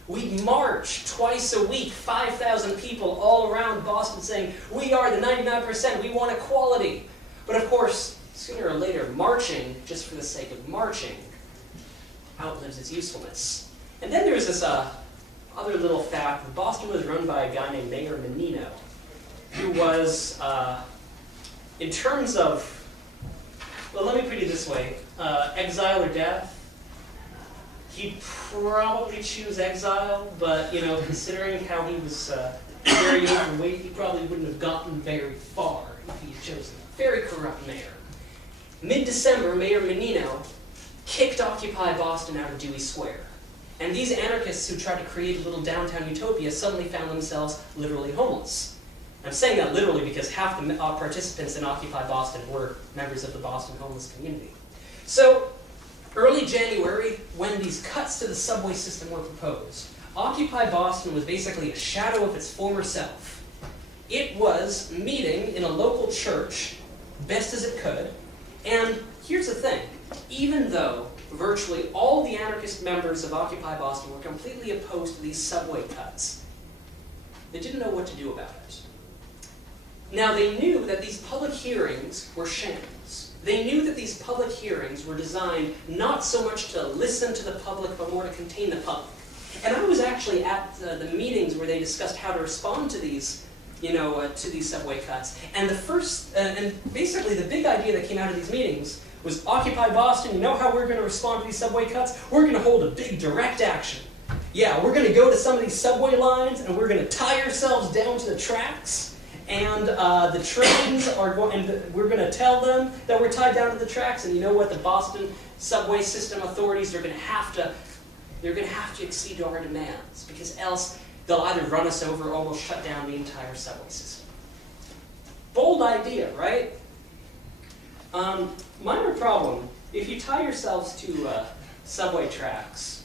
We'd march twice a week, 5,000 people all around Boston saying, we are the 99%, we want equality. But of course, sooner or later, marching, just for the sake of marching, outlives its usefulness. And then there's this other little fact that Boston was run by a guy named Mayor Menino, who was, in terms of, well, let me put it this way, exile or death, he'd probably choose exile, but, considering how he was very overweight, he probably wouldn't have gotten very far if he had chosen a very corrupt mayor. Mid-December, Mayor Menino kicked Occupy Boston out of Dewey Square. And these anarchists who tried to create a little downtown utopia suddenly found themselves literally homeless. I'm saying that literally because half the participants in Occupy Boston were members of the Boston homeless community. So, early January, when these cuts to the subway system were proposed, Occupy Boston was basically a shadow of its former self. It was meeting in a local church, best as it could, and here's the thing, even though virtually all the anarchist members of Occupy Boston were completely opposed to these subway cuts, they didn't know what to do about it. Now, they knew that these public hearings were shams. They knew that these public hearings were designed not so much to listen to the public, but more to contain the public. And I was actually at the meetings where they discussed how to respond to these, to these subway cuts. And and basically the big idea that came out of these meetings was Occupy Boston, you know how we're going to respond to these subway cuts? We're going to hold a big direct action. Yeah, we're going to go to some of these subway lines and we're going to tie ourselves down to the tracks. And the trains are going, and we're going to tell them that we're tied down to the tracks. And you know what? The Boston subway system authorities are going to have to accede to our demands, because else they'll either run us over or almost shut down the entire subway system. Bold idea, right? Minor problem. If you tie yourselves to subway tracks,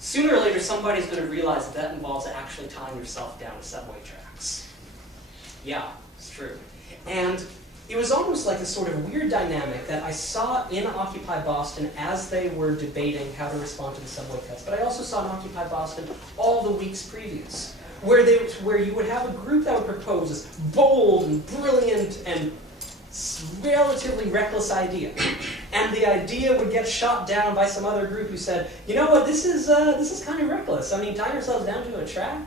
sooner or later somebody's going to realize that that involves actually tying yourself down to subway tracks. Yeah, it's true. And it was almost like this sort of weird dynamic that I saw in Occupy Boston as they were debating how to respond to the subway cuts. But I also saw in Occupy Boston all the weeks previous, where you would have a group that would propose this bold and brilliant and relatively reckless idea. And the idea would get shot down by some other group who said, you know what, this is kind of reckless. I mean, tying yourselves down to a track,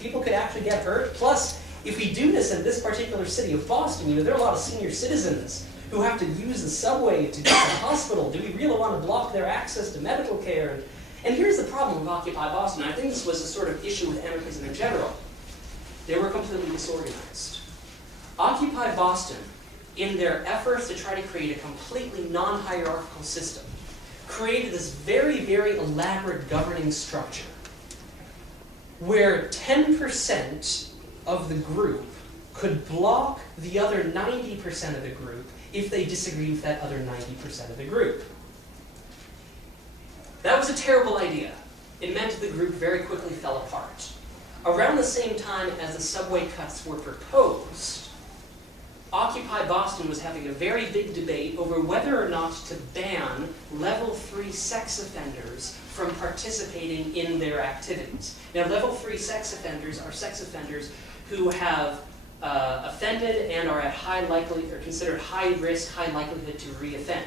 people could actually get hurt. Plus, if we do this in this particular city of Boston, there are a lot of senior citizens who have to use the subway to get to the hospital. Do we really want to block their access to medical care? And here's the problem with Occupy Boston. I think this was a sort of issue with anarchism in general. They were completely disorganized. Occupy Boston, in their efforts to try to create a completely non-hierarchical system, created this very, very elaborate governing structure where 10% of the group could block the other 90% of the group if they disagreed with that other 90% of the group. That was a terrible idea. It meant the group very quickly fell apart. Around the same time as the subway cuts were proposed, Occupy Boston was having a very big debate over whether or not to ban level 3 sex offenders from participating in their activities. Now, level 3 sex offenders are sex offenders who have offended and are at high likelihood, or considered high risk, high likelihood to reoffend.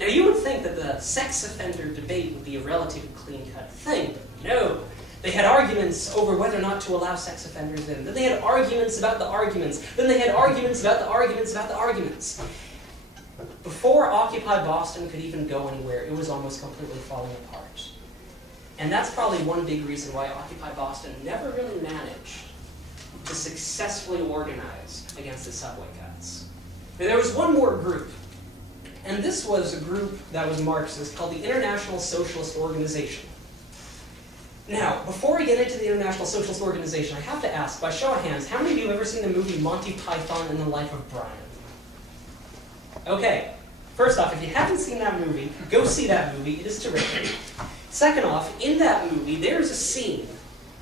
Now, you would think that the sex offender debate would be a relatively clean-cut thing, but no. They had arguments over whether or not to allow sex offenders in. Then they had arguments about the arguments. Then they had arguments about the arguments about the arguments. Before Occupy Boston could even go anywhere, it was almost completely falling apart. And that's probably one big reason why Occupy Boston never really managed to successfully organize against the subway cuts. Now, there was one more group, and this was a group that was Marxist called the International Socialist Organization. Now, before we get into the International Socialist Organization, I have to ask, by show of hands, how many of you have ever seen the movie Monty Python and the Life of Brian? Okay, first off, if you haven't seen that movie, go see that movie. It is terrific. Second off, in that movie, there's a scene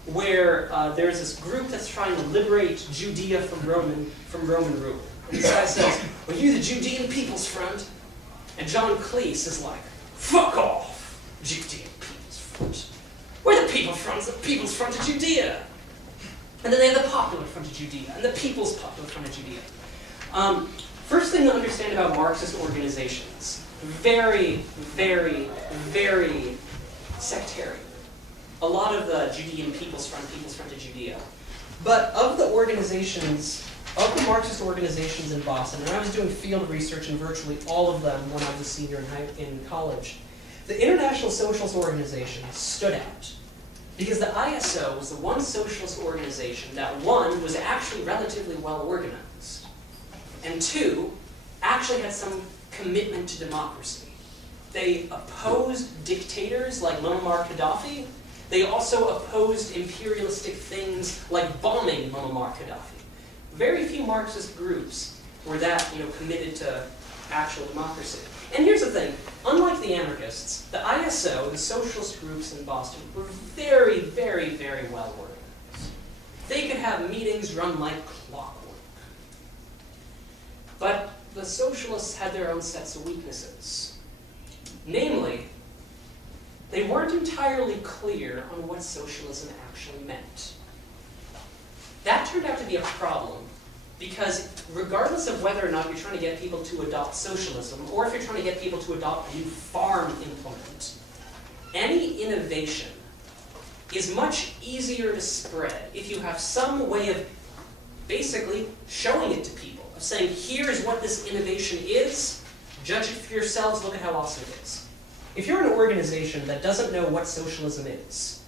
where there's this group that's trying to liberate Judea from Roman rule. And this guy says, "Are you the Judean People's Front?" And John Cleese is like, "Fuck off, Judean People's Front. We're the People's Front, the People's Front of Judea." And then they have the Popular Front of Judea, and the People's Popular Front of Judea. First thing to understand about Marxist organizations, very, very, very sectarian. A lot of the Judean People's Front of Judea. But of the organizations, of the Marxist organizations in Boston, and I was doing field research in virtually all of them when I was a senior in college, the International Socialist Organization stood out because the ISO was the one socialist organization that, one, was actually relatively well organized, and two, actually had some commitment to democracy. They opposed dictators like Muammar Gaddafi. They also opposed imperialistic things like bombing Muammar Gaddafi. Very few Marxist groups were that, committed to actual democracy. And here's the thing, unlike the anarchists, the ISO, the socialist groups in Boston, were very, very, very well organized. They could have meetings run like clockwork. But the socialists had their own sets of weaknesses. Namely, they weren't entirely clear on what socialism actually meant. That turned out to be a problem because regardless of whether or not you're trying to get people to adopt socialism, or if you're trying to get people to adopt a new farm implement, any innovation is much easier to spread if you have some way of basically showing it to people, of saying, here's what this innovation is, judge it for yourselves, look at how awesome it is. If you're an organization that doesn't know what socialism is,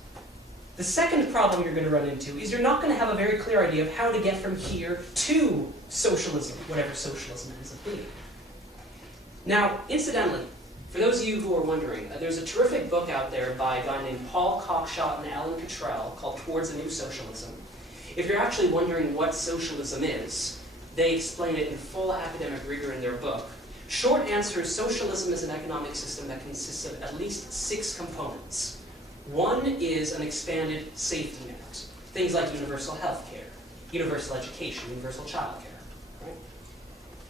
the second problem you're going to run into is you're not going to have a very clear idea of how to get from here to socialism, whatever socialism ends up being. Now, incidentally, for those of you who are wondering, there's a terrific book out there by a guy named Paul Cockshott and Alan Cottrell called Towards a New Socialism. If you're actually wondering what socialism is, they explain it in full academic rigor in their book. Short answer is socialism is an economic system that consists of at least 6 components. One is an expanded safety net. Things like universal health care, universal education, universal child care. Right?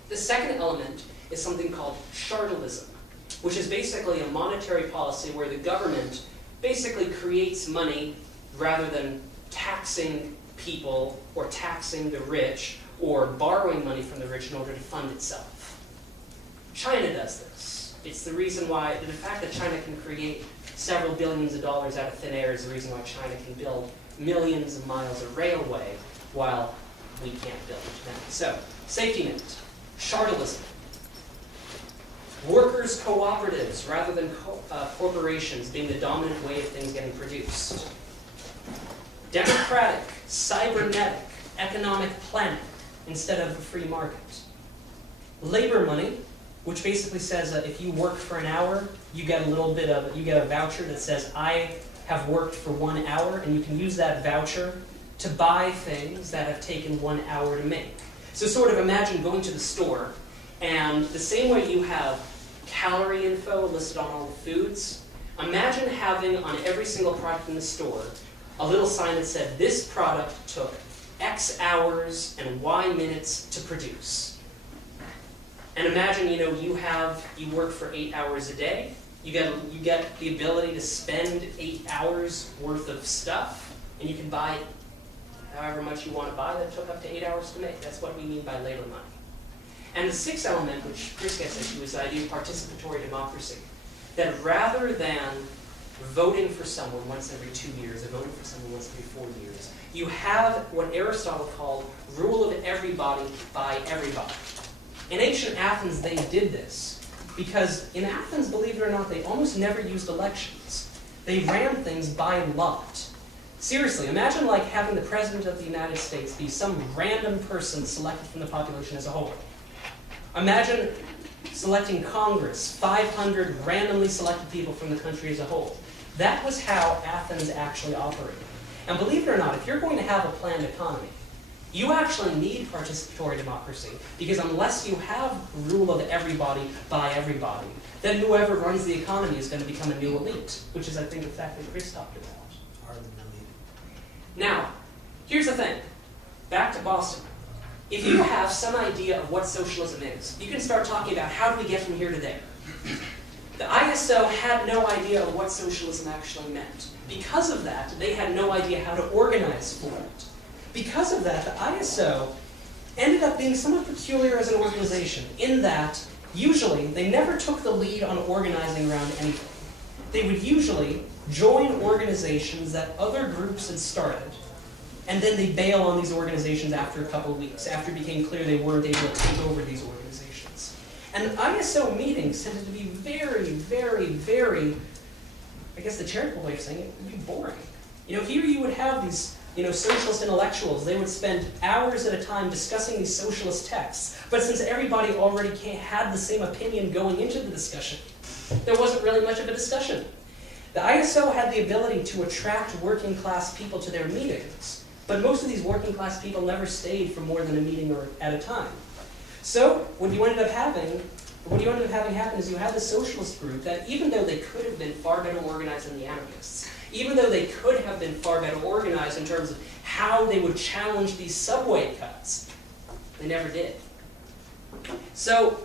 The second element is something called chartalism, which is basically a monetary policy where the government basically creates money rather than taxing people or taxing the rich or borrowing money from the rich in order to fund itself. China does this. It's the reason why, the fact that China can create several billions of dollars out of thin air is the reason why China can build millions of miles of railway, while we can't build. So, safety net, chartalism, workers' cooperatives rather than corporations being the dominant way of things getting produced, democratic, cybernetic, economic planning instead of a free market, labor money, which basically says that if you work for an hour, you get a voucher that says, I have worked for 1 hour, and you can use that voucher to buy things that have taken 1 hour to make. So sort of imagine going to the store, and the same way you have calorie info listed on all the foods, imagine having on every single product in the store a little sign that said, this product took X hours and Y minutes to produce. And imagine, you work for 8 hours a day. You get the ability to spend 8 hours worth of stuff, and you can buy however much you want to buy that took up to 8 hours to make. That's what we mean by labor money. And the sixth element, which Chris gets into, is the idea of participatory democracy. That rather than voting for someone once every 2 years, or voting for someone once every 4 years, you have what Aristotle called rule of everybody by everybody. In ancient Athens, they did this because in Athens, believe it or not, they almost never used elections. They ran things by lot. Seriously, imagine like having the President of the United States be some random person selected from the population as a whole. Imagine selecting Congress, 500 randomly selected people from the country as a whole. That was how Athens actually operated. And believe it or not, if you're going to have a planned economy, you actually need participatory democracy, because unless you have rule of everybody by everybody, then whoever runs the economy is going to become a new elite, which is, I think, the fact that Chris talked about. Now, here's the thing. Back to Boston. If you have some idea of what socialism is, you can start talking about how do we get from here to there. The ISO had no idea of what socialism actually meant. Because of that, they had no idea how to organize for it. Because of that, the ISO ended up being somewhat peculiar as an organization in that, usually, they never took the lead on organizing around anything. They would usually join organizations that other groups had started, and then they bail on these organizations after a couple of weeks, after it became clear they weren't able to take over these organizations. And ISO meetings tended to be very, very, very, I guess the charitable way of saying it, would be boring. Here you would have these socialist intellectuals. They would spend hours at a time discussing these socialist texts. But since everybody already had the same opinion going into the discussion, there wasn't really much of a discussion. The ISO had the ability to attract working class people to their meetings, but most of these working class people never stayed for more than a meeting at a time. So what you ended up having happen is you had the socialist group that, even though they could have been far better organized than the anarchists, even though they could have been far better organized in terms of how they would challenge these subway cuts, they never did. So,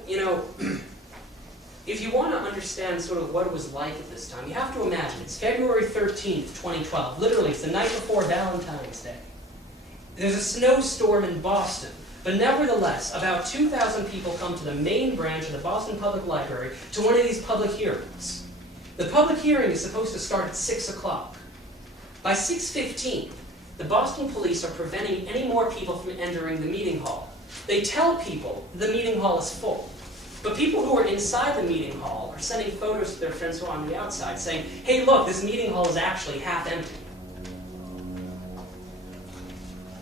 if you want to understand sort of what it was like at this time, you have to imagine it's February 13th, 2012. Literally, it's the night before Valentine's Day. There's a snowstorm in Boston, but nevertheless, about 2,000 people come to the main branch of the Boston Public Library to one of these public hearings. The public hearing is supposed to start at 6 o'clock. By 6:15, the Boston police are preventing any more people from entering the meeting hall. They tell people the meeting hall is full. But people who are inside the meeting hall are sending photos to their friends who are on the outside saying, hey, look, this meeting hall is actually half empty.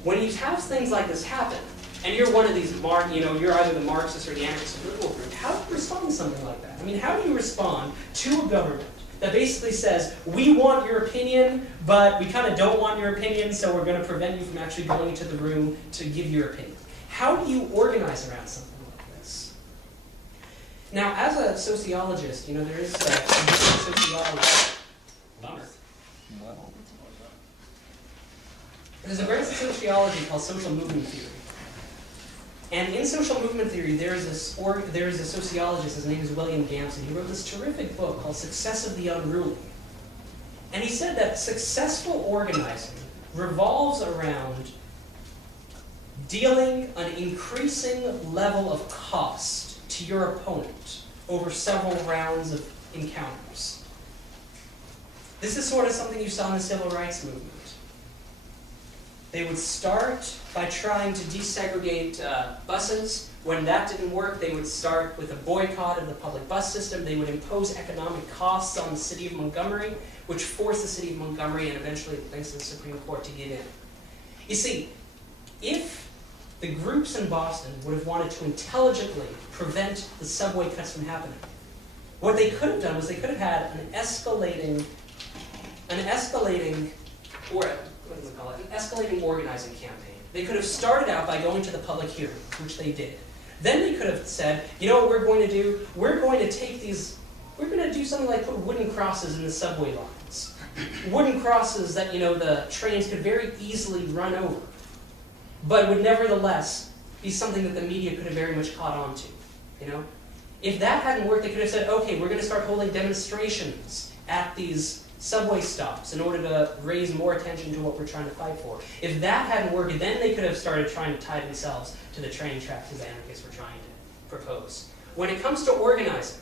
When you have things like this happen, and you're one of these, you're either the Marxist or the anarchist or liberal group, how do you respond to something like that? I mean, how do you respond to a government that basically says, we want your opinion, but we kind of don't want your opinion, so we're going to prevent you from actually going into the room to give your opinion? How do you organize around something like this? Now, as a sociologist, there is sociology. Bummer. There's a branch of sociology called social movement theory. And in social movement theory, there is a sociologist, his name is William Gamson. He wrote this terrific book called Success of the Unruly. And he said that successful organizing revolves around dealing an increasing level of cost to your opponent over several rounds of encounters. This is sort of something you saw in the civil rights movement. They would start by trying to desegregate buses. When that didn't work, they would start with a boycott of the public bus system. They would impose economic costs on the city of Montgomery, which forced the city of Montgomery and eventually, thanks to the Supreme Court, to give in. You see, if the groups in Boston would have wanted to intelligently prevent the subway cuts from happening, what they could have done was they could have had an escalating organizing campaign. They could have started out by going to the public hearings, which they did. Then they could have said, you know what we're going to do? We're going to do something like put wooden crosses in the subway lines. Wooden crosses that, the trains could very easily run over, but would nevertheless be something that the media could have very much caught on to, If that hadn't worked, they could have said, okay, we're going to start holding demonstrations at these subway stops in order to raise more attention to what we're trying to fight for. If that hadn't worked, then they could have started trying to tie themselves to the train tracks as anarchists were trying to propose. When it comes to organizing,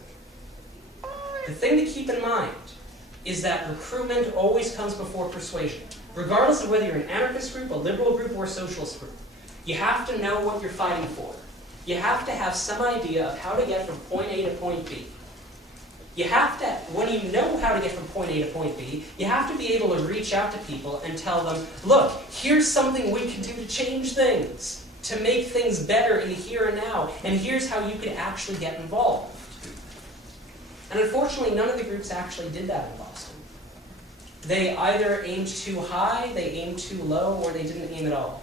the thing to keep in mind is that recruitment always comes before persuasion. Regardless of whether you're an anarchist group, a liberal group, or a socialist group, you have to know what you're fighting for. You have to have some idea of how to get from point A to point B. You have to, when you know how to get from point A to point B, you have to be able to reach out to people and tell them, look, here's something we can do to change things, to make things better in the here and now, and here's how you could actually get involved. And unfortunately, none of the groups actually did that in Boston. They either aimed too high, they aimed too low, or they didn't aim at all.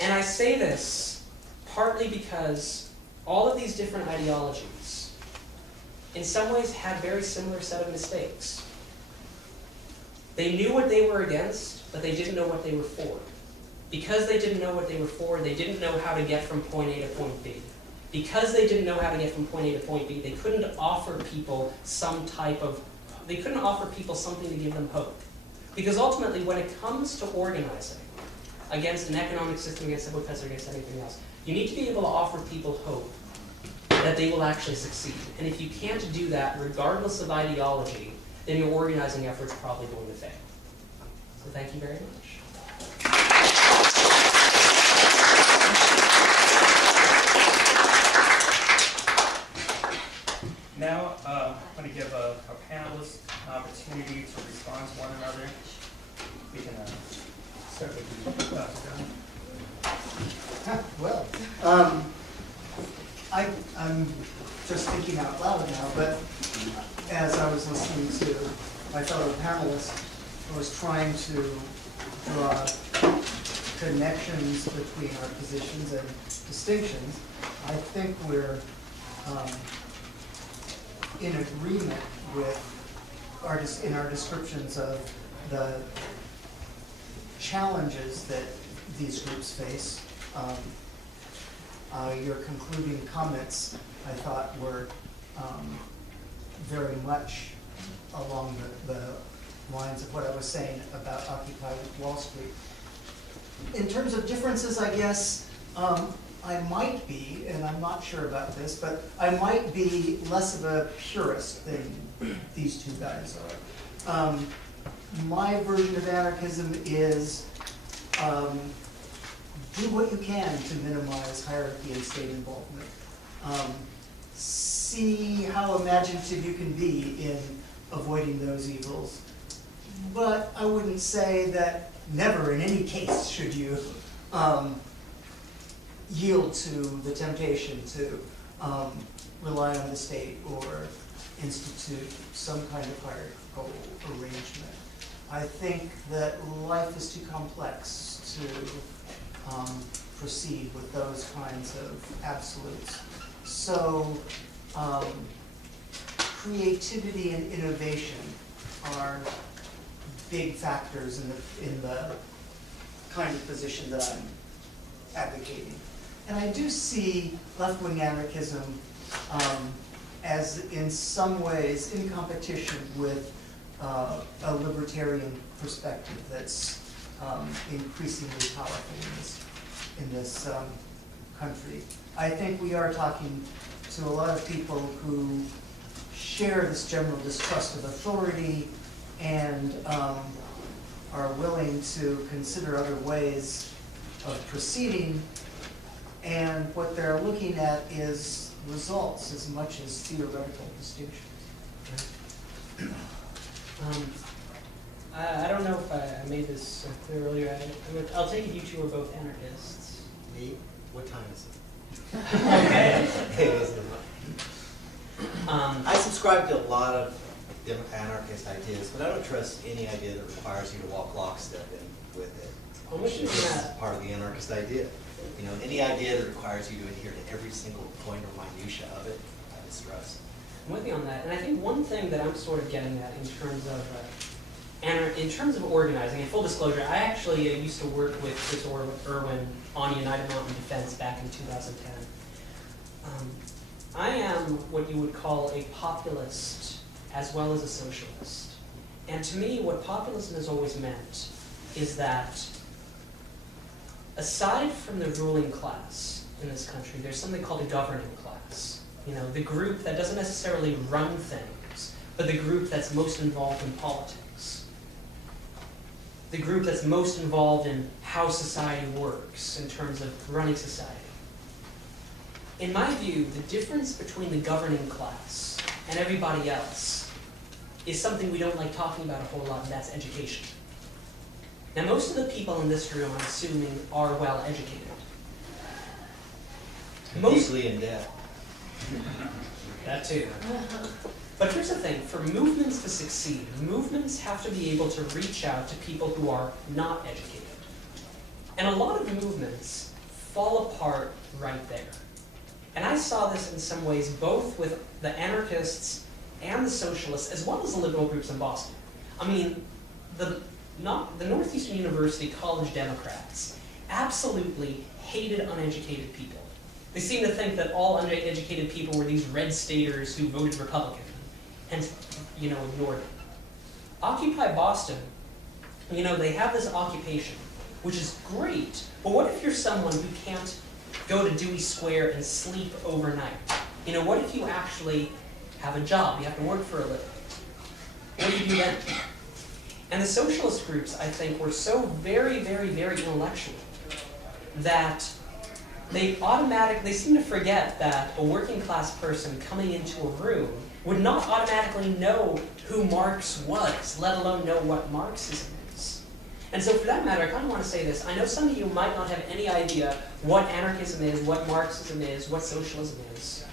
And I say this partly because all of these different ideologies in some ways had a very similar set of mistakes. They knew what they were against, but they didn't know what they were for. Because they didn't know what they were for, they didn't know how to get from point A to point B. Because they didn't know how to get from point A to point B, they couldn't offer people something to give them hope. Because ultimately, when it comes to organizing against an economic system, against civil cuts, or against anything else, you need to be able to offer people hope that they will actually succeed. And if you can't do that, regardless of ideology, then your organizing effort's probably going to fail. So thank you very much. Now, I'm going to give our panelists an opportunity to respond to one another. We can start with you, Dr. Well, I'm just thinking out loud now, but as I was listening to my fellow panelists, I was trying to draw connections between our positions and distinctions. I think we're in agreement with in our descriptions of the challenges that these groups face. Your concluding comments, I thought, were very much along the lines of what I was saying about Occupy Wall Street. In terms of differences, I guess, I might be, and I'm not sure about this, but I might be less of a purist than these two guys are. My version of anarchism is do what you can to minimize hierarchy and state involvement. See how imaginative you can be in avoiding those evils. But I wouldn't say that never in any case should you yield to the temptation to rely on the state or institute some kind of hierarchical arrangement. I think that life is too complex to proceed with those kinds of absolutes. So creativity and innovation are big factors in the kind of position that I'm advocating. And I do see left-wing anarchism as in some ways in competition with a libertarian perspective that's increasingly powerful in this country. I think we are talking to a lot of people who share this general distrust of authority and are willing to consider other ways of proceeding, and what they're looking at is results as much as theoretical distinctions. I don't know if I made this clear earlier. I'll take it you two are both anarchists. Me? What time is it? Okay. I subscribe to a lot of anarchist ideas, but I don't trust any idea that requires you to walk lockstep in with it. I'm with you on This is that. part of the anarchist idea. You know, any idea that requires you to adhere to every single point or minutia of it, I distrust. I'm with you on that. And I think one thing that I'm sort of getting at in terms of organizing, and full disclosure, I actually used to work with Chris Irwin on United Mountain Defense back in 2010. I am what you would call a populist as well as a socialist. And to me, what populism has always meant is that aside from the ruling class in this country, there's something called a governing class. You know, the group that doesn't necessarily run things, but the group that's most involved in politics. The group that's most involved in how society works in terms of running society. In my view, the difference between the governing class and everybody else is something we don't like talking about a whole lot, and that's education. Now, most of the people in this room, I'm assuming, are well educated. Deeply in debt. That too. But here's the thing, for movements to succeed, movements have to be able to reach out to people who are not educated. And a lot of movements fall apart right there. And I saw this in some ways both with the anarchists and the socialists, as well as the liberal groups in Boston. I mean, the Northeastern University College Democrats absolutely hated uneducated people. They seemed to think that all uneducated people were these red staters who voted Republican, and, you know, ignored it. Occupy Boston, you know, they have this occupation, which is great, but what if you're someone who can't go to Dewey Square and sleep overnight? You know, what if you actually have a job, you have to work for a living? What do you do then? And the socialist groups, I think, were so very, very, very intellectual that they seem to forget that a working class person coming into a room would not automatically know who Marx was, let alone know what Marxism is. And so for that matter, I kind of want to say this. I know some of you might not have any idea what anarchism is, what Marxism is, what socialism is.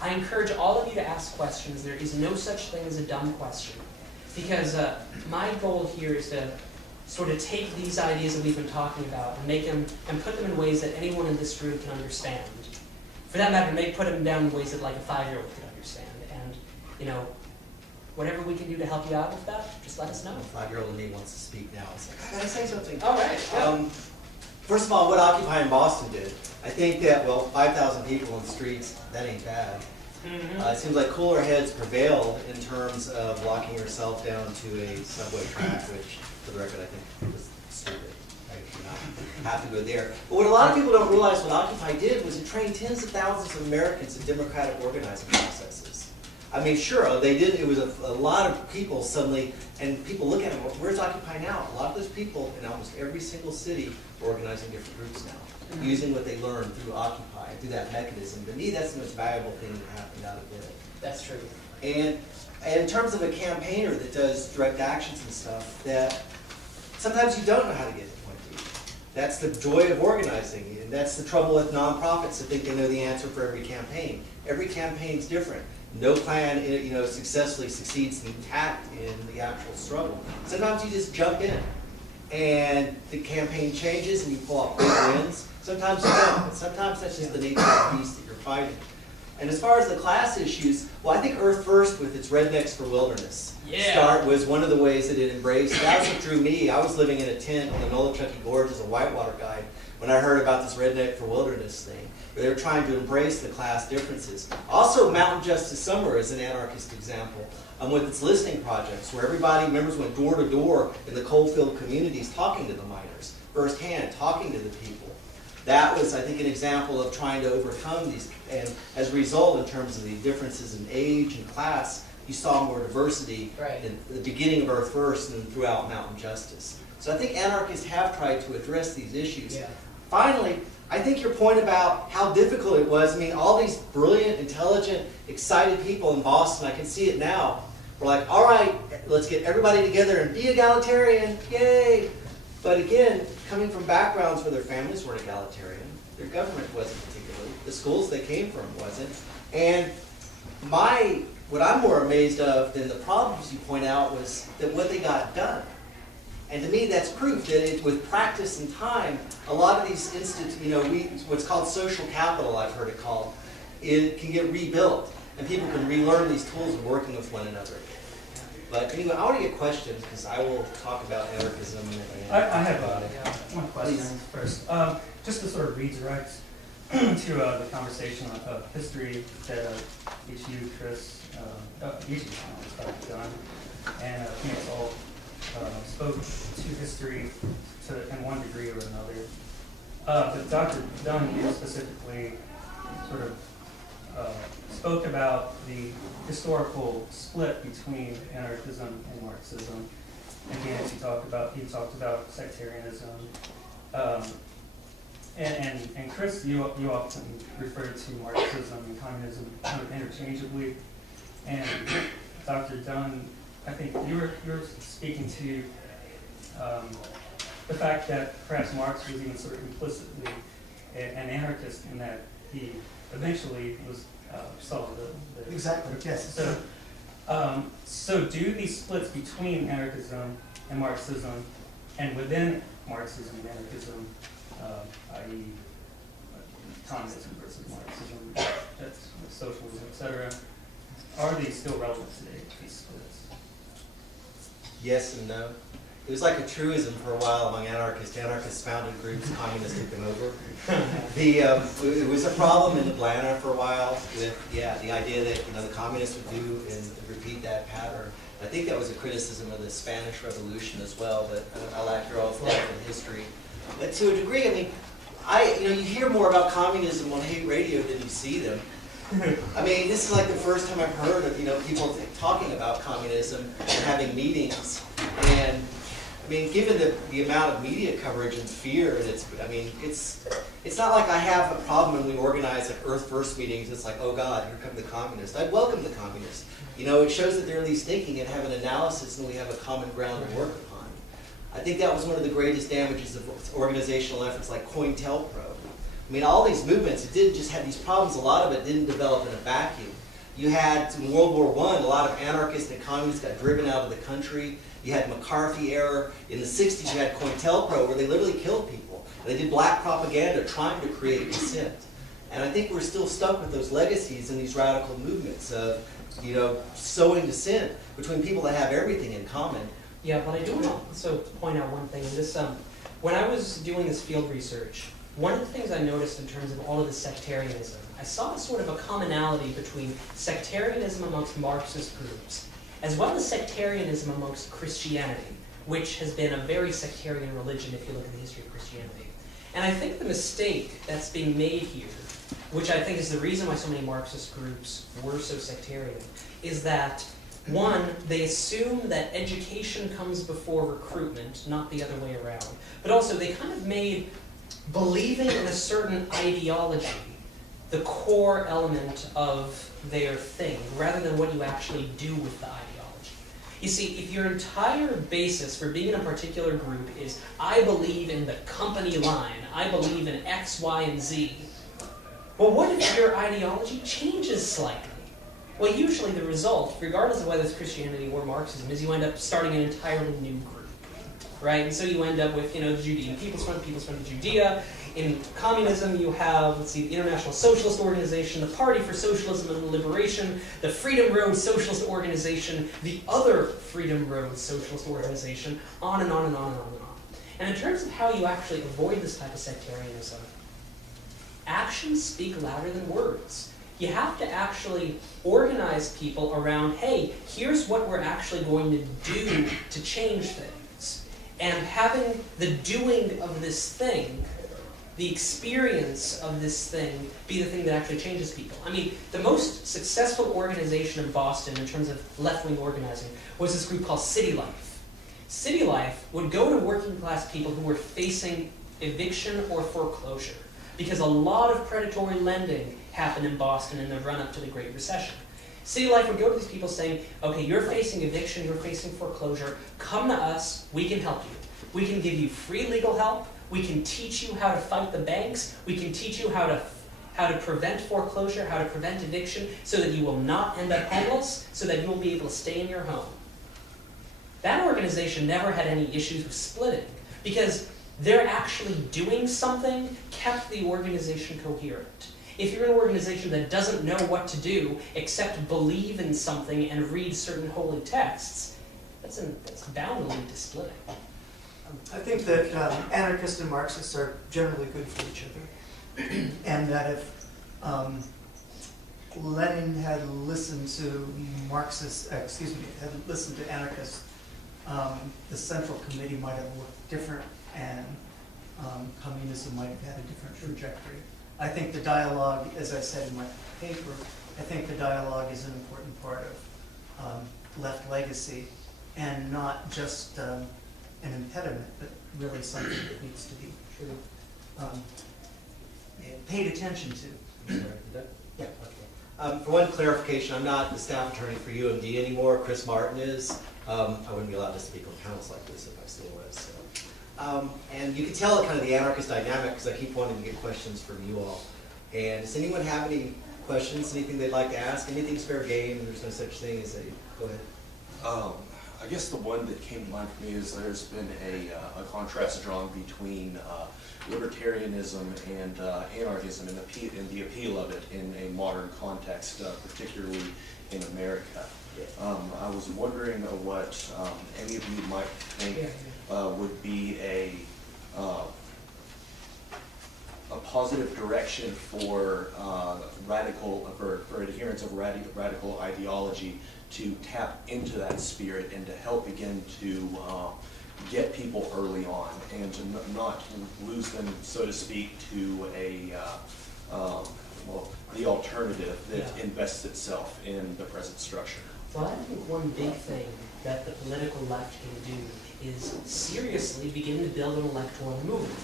I encourage all of you to ask questions. There is no such thing as a dumb question. Because my goal here is to sort of take these ideas that we've been talking about and make them and put them in ways that anyone in this room can understand. For that matter, put them down in ways that like a 5-year-old could understand. And, you know, whatever we can do to help you out with that, just let us know. A 5-year-old in me wants to speak now. It's like, I gotta say something. All right. Yeah. First of all, what Occupy in Boston did, I think that, well, 5,000 people in the streets, that ain't bad. It seems like cooler heads prevailed in terms of locking yourself down to a subway track, which, for the record, I think was stupid. I should not have to go there. But what a lot of people don't realize what Occupy did was it trained tens of thousands of Americans in democratic organizing processes. I mean, sure, they did. It was a lot of people suddenly, and people look at it, well, where's Occupy now? A lot of those people in almost every single city are organizing different groups now, using what they learned through Occupy, through that mechanism. To me, that's the most valuable thing that happened out of it. That's true. And in terms of a campaigner that does direct actions and stuff, that sometimes you don't know how to get to point B. That's the joy of organizing, and that's the trouble with nonprofits that think they know the answer for every campaign. Every campaign's different. No plan, you know, successfully succeeds intact in the actual struggle. Sometimes you just jump in, and the campaign changes, and you pull off big wins. Sometimes you don't, but sometimes that's just the nature of the beast that you're fighting. And as far as the class issues, well, I think Earth First, with its Rednecks for Wilderness, was one of the ways that it embraced. That's what drew me. I was living in a tent on the Nolichucky Gorge as a whitewater guide when I heard about this Redneck for Wilderness thing, where they were trying to embrace the class differences. Also, Mountain Justice Summer is an anarchist example with its listening projects, where everybody, members went door to door in the coal-filled communities talking to the miners, firsthand, talking to the people. That was, I think, an example of trying to overcome these, and as a result, in terms of the differences in age and class, you saw more diversity Right. in the beginning of Earth First and throughout Mountain Justice. So I think anarchists have tried to address these issues. Yeah. Finally, I think your point about how difficult it was, I mean, all these brilliant, intelligent, excited people in Boston, I can see it now, were like, all right, let's get everybody together and be egalitarian, yay! But again, coming from backgrounds where their families weren't egalitarian, their government wasn't particularly, the schools they came from wasn't, and what I'm more amazed of than the problems you point out was that what they got done. And to me, that's proof that with practice and time, a lot of these what's called social capital, I've heard it called, it can get rebuilt, and people can relearn these tools of working with one another. But anyway, I want to get questions because I will talk about anarchism. I have one question first. Just to sort of redirect to the conversation of history that each of you, Chris, each of you have done, and Phoenix all spoke to history in one degree or another. But Dr. Dunn, you specifically sort of spoke about the historical split between anarchism and Marxism. Again, he talked about sectarianism. And Chris, you often referred to Marxism and communism kind of interchangeably. And Dr. Dunn, I think you were speaking to the fact that perhaps Marx was even sort of implicitly an anarchist in that he eventually saw the Exactly, yes. So do these splits between anarchism and Marxism, and within Marxism and anarchism, i.e. communism versus Marxism, that's socialism, etc., are these still relevant today, these splits? Yes and no. It was like a truism for a while among anarchists. Anarchists founded groups, communists took them over. It was a problem in Atlanta for a while with, the idea that the communists would do and repeat that pattern. I think that was a criticism of the Spanish Revolution as well, but I lack your all's depth in history. But to a degree, you hear more about communism on hate radio than you see them. I mean, this is like the first time I've heard of people talking about communism and having meetings. And I mean, given the amount of media coverage and fear, and it's not like I have a problem when we organize like Earth First meetings. It's like, oh God, here come the communists. I welcome the communists. It shows that they're at least thinking and have an analysis, and we have a common ground to work upon. I think that was one of the greatest damages of organizational efforts like COINTELPRO. I mean, all these movements, it didn't just have these problems. A lot of it didn't develop in a vacuum. You had, in World War I, a lot of anarchists and communists got driven out of the country. You had McCarthy era. In the 60s, you had COINTELPRO, where they literally killed people. They did black propaganda trying to create dissent. And I think we're still stuck with those legacies in these radical movements of, sowing dissent between people that have everything in common. Yeah, but I do want to also point out one thing. This, when I was doing this field research, one of the things I noticed in terms of all of the sectarianism, I saw sort of a commonality between sectarianism amongst Marxist groups, as well as sectarianism amongst Christianity, which has been a very sectarian religion if you look at the history of Christianity. And I think the mistake that's being made here, which I think is the reason why so many Marxist groups were so sectarian, is that, one, they assume that education comes before recruitment, not the other way around. But also, they kind of made believing in a certain ideology the core element of their thing, rather than what you actually do with the ideology. You see, if your entire basis for being in a particular group is, I believe in the company line, I believe in X, Y, and Z, well, what if your ideology changes slightly? Well, usually the result, regardless of whether it's Christianity or Marxism, is you end up starting an entirely new group, right? And so you end up with, the Judean People's Front of Judea. In communism, you have, the International Socialist Organization, the Party for Socialism and Liberation, the Freedom Road Socialist Organization, the other Freedom Road Socialist Organization, on and on and on and on and on. And in terms of how you actually avoid this type of sectarianism, actions speak louder than words. You have to actually organize people around, hey, here's what we're actually going to do to change things. And having the doing of this thing the experience of this thing be the thing that actually changes people. I mean, the most successful organization in Boston in terms of left-wing organizing was this group called City Life. City Life would go to working class people who were facing eviction or foreclosure, because a lot of predatory lending happened in Boston in the run-up to the Great Recession. City Life would go to these people saying, okay, you're facing eviction, you're facing foreclosure, come to us, we can help you. We can give you free legal help, we can teach you how to fight the banks, we can teach you how to prevent foreclosure, how to prevent eviction, so that you will not end up homeless, so that you will be able to stay in your home. That organization never had any issues with splitting, because they're actually doing something kept the organization coherent. If you're an organization that doesn't know what to do except believe in something and read certain holy texts, that's bound to lead to splitting. I think that anarchists and Marxists are generally good for each other, and that if Lenin had listened to had listened to anarchists, the Central Committee might have looked different, and communism might have had a different trajectory. I think the dialogue, as I said in my paper, I think the dialogue is an important part of left legacy, and not just an impediment, but really something that needs to be paid attention to. Yeah. Okay. For one clarification, I'm not the staff attorney for UMD anymore. Chris Martin is. I wouldn't be allowed to speak on panels like this if I still was. So. And you can tell kind of the anarchist dynamic because I keep wanting to get questions from you all. And does anyone have any questions, anything they'd like to ask? Anything's fair game, and there's no such thing as a, go ahead. I guess the one that came to mind for me is there's been a contrast drawn between libertarianism and anarchism and the appeal of it in a modern context, particularly in America. I was wondering what any of you might think would be a positive direction for for adherents of radical ideology to tap into that spirit and to help begin to get people early on and to not lose them, so to speak, to a the alternative that invests itself in the present structure. Well, I think one big thing that the political left can do is seriously begin to build an electoral movement.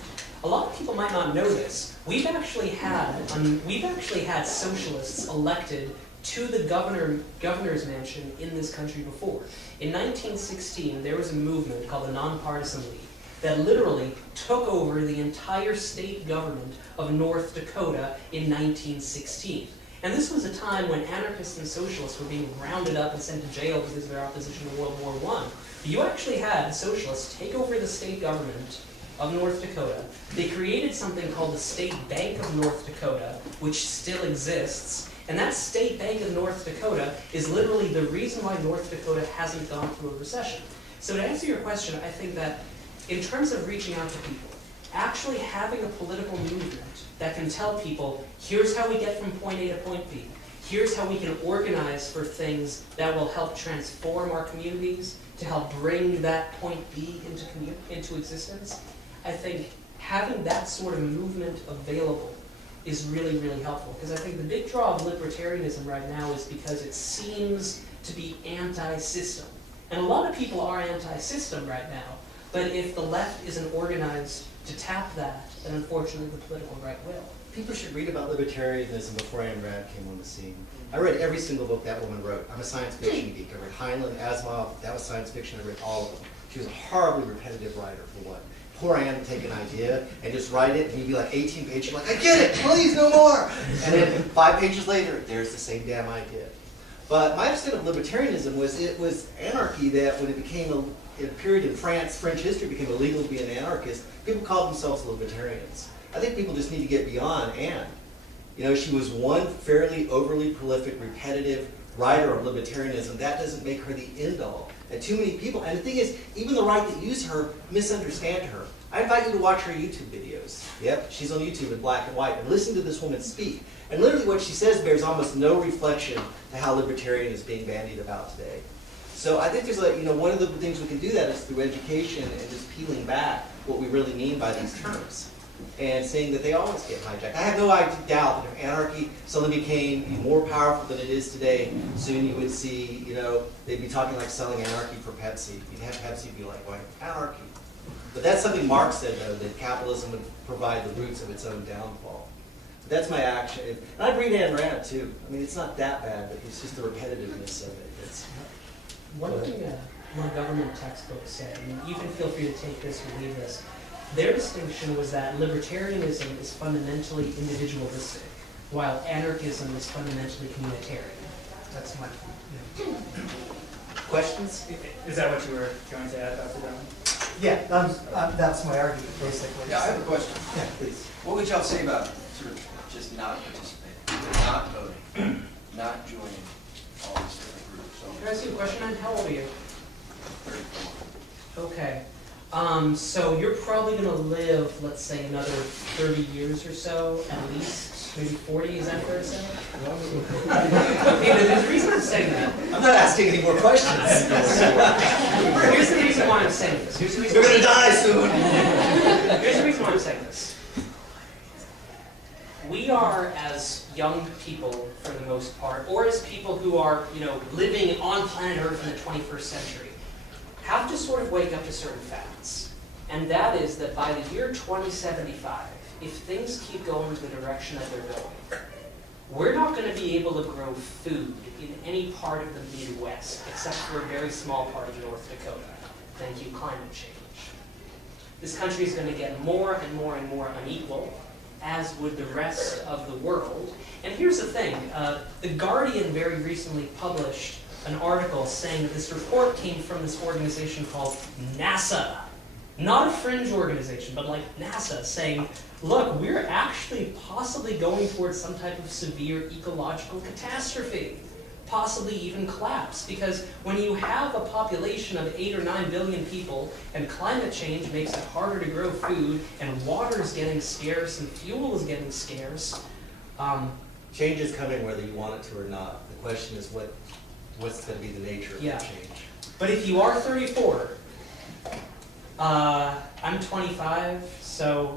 A lot of people might not know this. We've actually had socialists elected to the governor's mansion in this country before. In 1916, there was a movement called the Nonpartisan League that literally took over the entire state government of North Dakota in 1916. And this was a time when anarchists and socialists were being rounded up and sent to jail because of their opposition to World War I. But you actually had socialists take over the state government of North Dakota. They created something called the State Bank of North Dakota, which still exists. And that State Bank of North Dakota is literally the reason why North Dakota hasn't gone through a recession. So to answer your question, I think that in terms of reaching out to people, actually having a political movement that can tell people, here's how we get from point A to point B. Here's how we can organize for things that will help transform our communities, to help bring that point B into existence. I think having that sort of movement available is really, really helpful. Because I think the big draw of libertarianism right now is because it seems to be anti-system. And a lot of people are anti-system right now. But if the left isn't organized to tap that, then unfortunately the political right will. People should read about libertarianism before Ayn Rand came on the scene. I read every single book that woman wrote. I'm a science fiction geek. I read Heinlein, Asimov, that was science fiction. I read all of them. She was a horribly repetitive writer, for one. Poor Ann would take an idea and just write it, and you'd be like 18 pages, you're like, I get it, please, no more! And then 5 pages later, there's the same damn idea. But my understanding of libertarianism was it was anarchy that when it became in a period in France, French history became illegal to be an anarchist, people called themselves libertarians. I think people just need to get beyond Anne. You know, she was one fairly overly prolific, repetitive writer of libertarianism. That doesn't make her the end-all. And too many people, and the thing is, even the right that use her misunderstand her. I invite you to watch her YouTube videos. Yep, she's on YouTube in black and white, and listen to this woman speak. And literally what she says bears almost no reflection to how libertarian is being bandied about today. So I think there's one of the things we can do that is through education and just peeling back what we really mean by these terms. and saying that they always get hijacked. I have no doubt that if anarchy suddenly became more powerful than it is today, soon you would see, they'd be talking like selling anarchy for Pepsi. You'd have Pepsi be like, anarchy. But that's something Marx said, though, that capitalism would provide the roots of its own downfall. That's my action. And I'd read Ayn Rand, too. I mean, it's not that bad, but it's just the repetitiveness of it. One thing my government textbook said, and you can feel free to take this or leave this, their distinction was that libertarianism is fundamentally individualistic, while anarchism is fundamentally communitarian. That's my point. Questions? Is that what you were going to add, Dr. Dunn? Yeah, that's my argument, basically. Yeah, I have a question. Yeah, please. What would y'all say about sort of just not participating, not voting, not joining all these different groups? So, Can I ask you a question, Ed? How old are you? 34. Okay. So you're probably going to live, let's say, another 30 years or so, at least, maybe 40. Is that fair to say? Okay, there's a reason I'm saying that. I'm not asking any more questions. Here's the reason why I'm saying this. You're going to die soon. Here's the reason why I'm saying this. We are, as young people, for the most part, or as people who are, living on planet Earth in the 21st century, have to sort of wake up to certain facts. And that is that by the year 2075, if things keep going the direction that they're going, we're not going to be able to grow food in any part of the Midwest, except for a very small part of North Dakota. Thank you, climate change. This country is going to get more and more and more unequal, as would the rest of the world. And here's the thing. The Guardian very recently published an article saying that this report came from this organization called NASA. Not a fringe organization, but like NASA, saying, look, we're actually possibly going towards some type of severe ecological catastrophe, possibly even collapse, because when you have a population of 8 or 9 billion people, and climate change makes it harder to grow food, and water is getting scarce, and fuel is getting scarce. Change is coming whether you want it to or not. The question is what's going to be the nature of the change. But if you are 34, I'm 25, so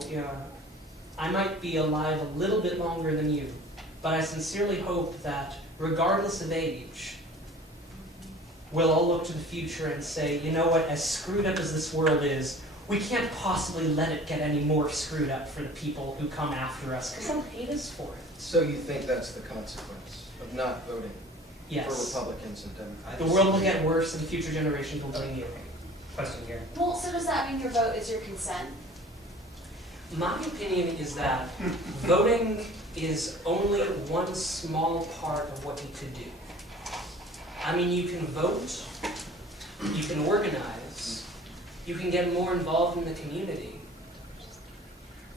I might be alive a little bit longer than you. But I sincerely hope that, regardless of age, we'll all look to the future and say, you know what, as screwed up as this world is, we can't possibly let it get any more screwed up for the people who come after us, because they'll hate us for it. So you think that's the consequence of not voting Yes. for Republicans and Democrats? The world will get worse and future generations will blame you. Question here. Well, so does that mean your vote is your consent? My opinion is that voting is only one small part of what you could do. I mean, you can vote, you can organize, you can get more involved in the community.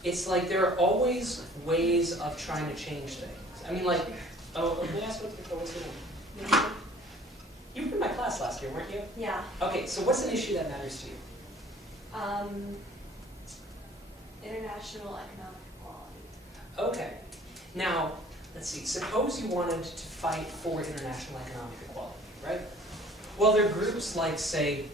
It's like there are always ways of trying to change things. I mean, like, let me ask what's the name? You were in my class last year, weren't you? Yeah. Okay, so what's an issue that matters to you? International economic equality. Okay. Now, let's see. Suppose you wanted to fight for international economic equality, right? Well, there are groups like, say,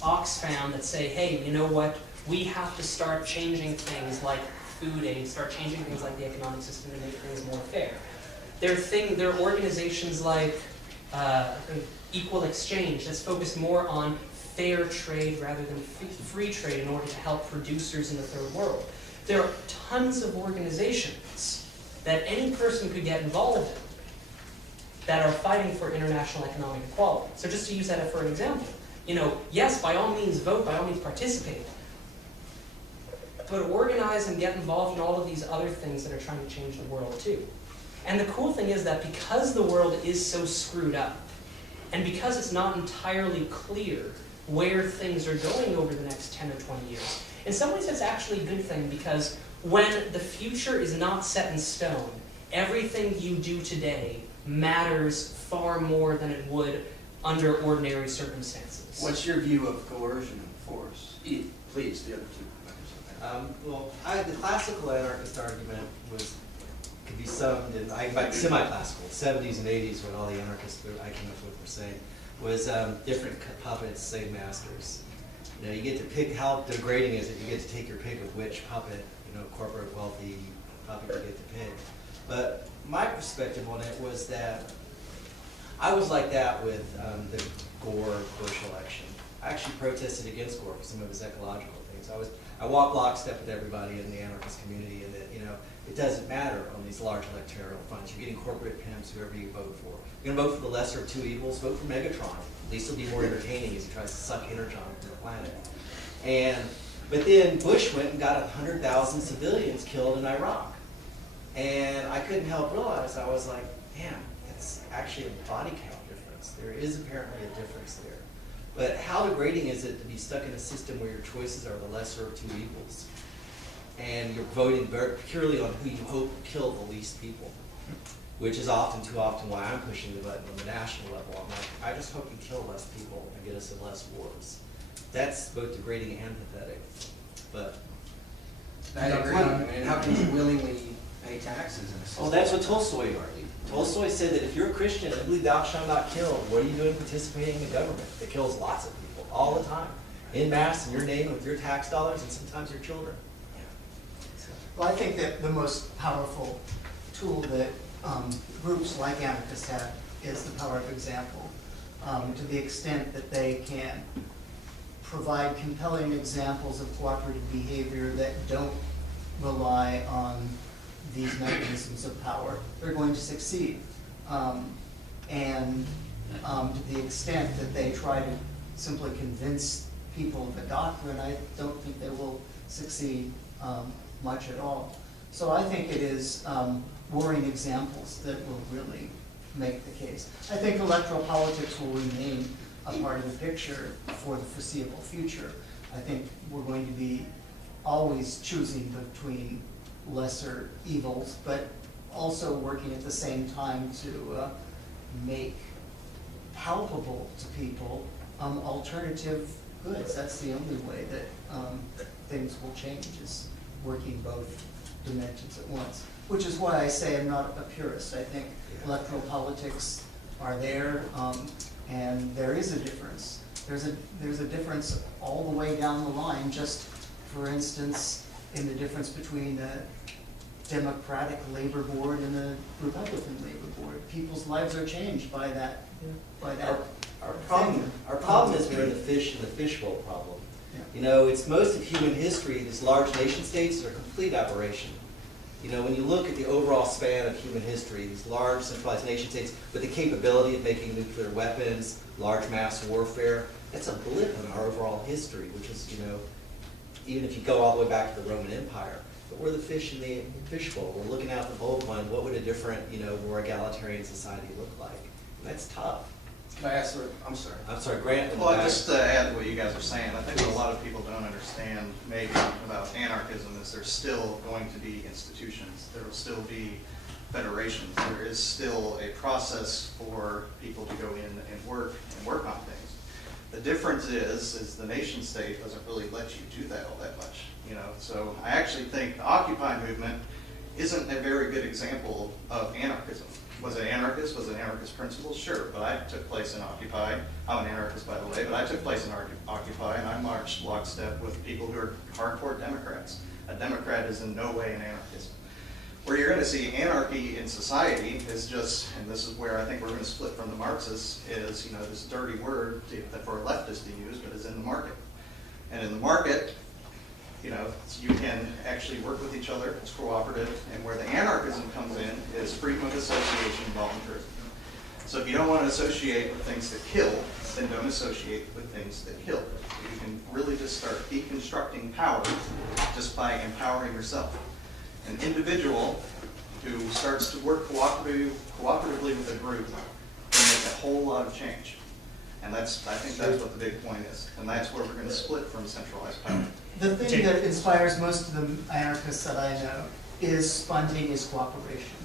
Oxfam that say, hey, you know what? We have to start changing things like food aid, start changing things like the economic system to make things more fair. There are organizations like Equal Exchange that's focused more on fair trade rather than free trade in order to help producers in the third world. There are tons of organizations that any person could get involved in that are fighting for international economic equality. So just to use that for an example, yes, by all means vote, by all means participate, but organize and get involved in all of these other things that are trying to change the world too. And the cool thing is that because the world is so screwed up, and because it's not entirely clear where things are going over the next 10 or 20 years, in some ways it's actually a good thing, because when the future is not set in stone, everything you do today matters far more than it would under ordinary circumstances. What's your view of coercion and force? Please, the other two members. The classical anarchist argument could be summed in, semi-classical, 70s and 80s, when all the anarchists I came up with were saying, was different puppets, same masters. You know, you get to pick how degrading is it. You get to take your pick of which puppet, you know, corporate wealthy puppet you get to pick. But my perspective on it was that I was like that with the Gore-Bush election. I actually protested against Gore for some of his ecological things. I walked lockstep with everybody in the anarchist community, and that, you know, it doesn't matter on these large electoral fronts. You're getting corporate pimps, whoever you vote for. You're going to vote for the lesser of two evils. Vote for Megatron. At least it'll be more entertaining as he tries to suck energy from the planet. But then Bush went and got 100,000 civilians killed in Iraq. And I couldn't help realize, I was like, damn, it's actually a body count difference. There is apparently a difference there. But how degrading is it to be stuck in a system where your choices are the lesser of two evils? And you're voting very purely on who you hope will kill the least people, which is too often why I'm pushing the button on the national level. I'm like, I just hope you kill less people and get us in less wars. That's both degrading and pathetic. But I agree. I mean, how can you willingly pay taxes in a system? well, that's what Tolstoy argued. Tolstoy said that if you're a Christian and believe thou shalt not kill, what are you doing participating in a government that kills lots of people all the time, in mass, in your name, with your tax dollars, and sometimes your children? Well, I think that the most powerful tool that groups like anarchists have is the power of example, to the extent that they can provide compelling examples of cooperative behavior that don't rely on these mechanisms of power. They're going to succeed. To the extent that they try to simply convince people of a doctrine, I don't think they will succeed much at all. So I think it is warring examples that will really make the case. I think electoral politics will remain a part of the picture for the foreseeable future. I think we're going to be always choosing between lesser evils, but also working at the same time to make palpable to people alternative goods. That's the only way that things will change, is working both dimensions at once. Which is why I say I'm not a purist. I think electoral politics are there, and there is a difference. There's a difference all the way down the line. Just for instance, in the difference between the Democratic Labor Board and the Republican Labor Board, people's lives are changed by that. By that. Our problem is we're in the fishbowl problem. Yeah. You know, it's most of human history, these large nation states are a complete aberration. You know, when you look at the overall span of human history, these large centralized nation states with the capability of making nuclear weapons, large mass warfare, that's a blip in our overall history, which is, you know, even if you go all the way back to the Roman Empire. But we're the fish in the fishbowl. We're looking out the bold one. What would a different, you know, more egalitarian society look like? And that's tough. Can I ask, I'm sorry. I'm sorry, Grant. Well, just to add to what you guys are saying, I think what a lot of people don't understand maybe about anarchism is there's still going to be institutions. There will still be federations. There is still a process for people to go in and work on things. The difference is the nation state doesn't really let you do that all that much. You know, so I actually think the Occupy movement isn't a very good example of anarchism. Was it anarchist? Was it anarchist principles? Sure, but I took place in Occupy. I'm an anarchist, by the way, but I took place in Occupy, and I marched lockstep with people who are hardcore Democrats. A Democrat is in no way an anarchist. Where you're going to see anarchy in society is just, and this is where I think we're going to split from the Marxists, is, you know, this dirty word that for a leftist to use, but is in the market. And in the market, you know, you can actually work with each other, it's cooperative, and where the anarchism comes in is freedom of association and voluntarism. So if you don't want to associate with things that kill, then don't associate with things that kill. You can really just start deconstructing power just by empowering yourself. An individual who starts to work cooperatively with a group can make a whole lot of change. And I think that's what the big point is. And that's where we're going to split from centralized power. The thing that inspires most of the anarchists that I know is spontaneous cooperation.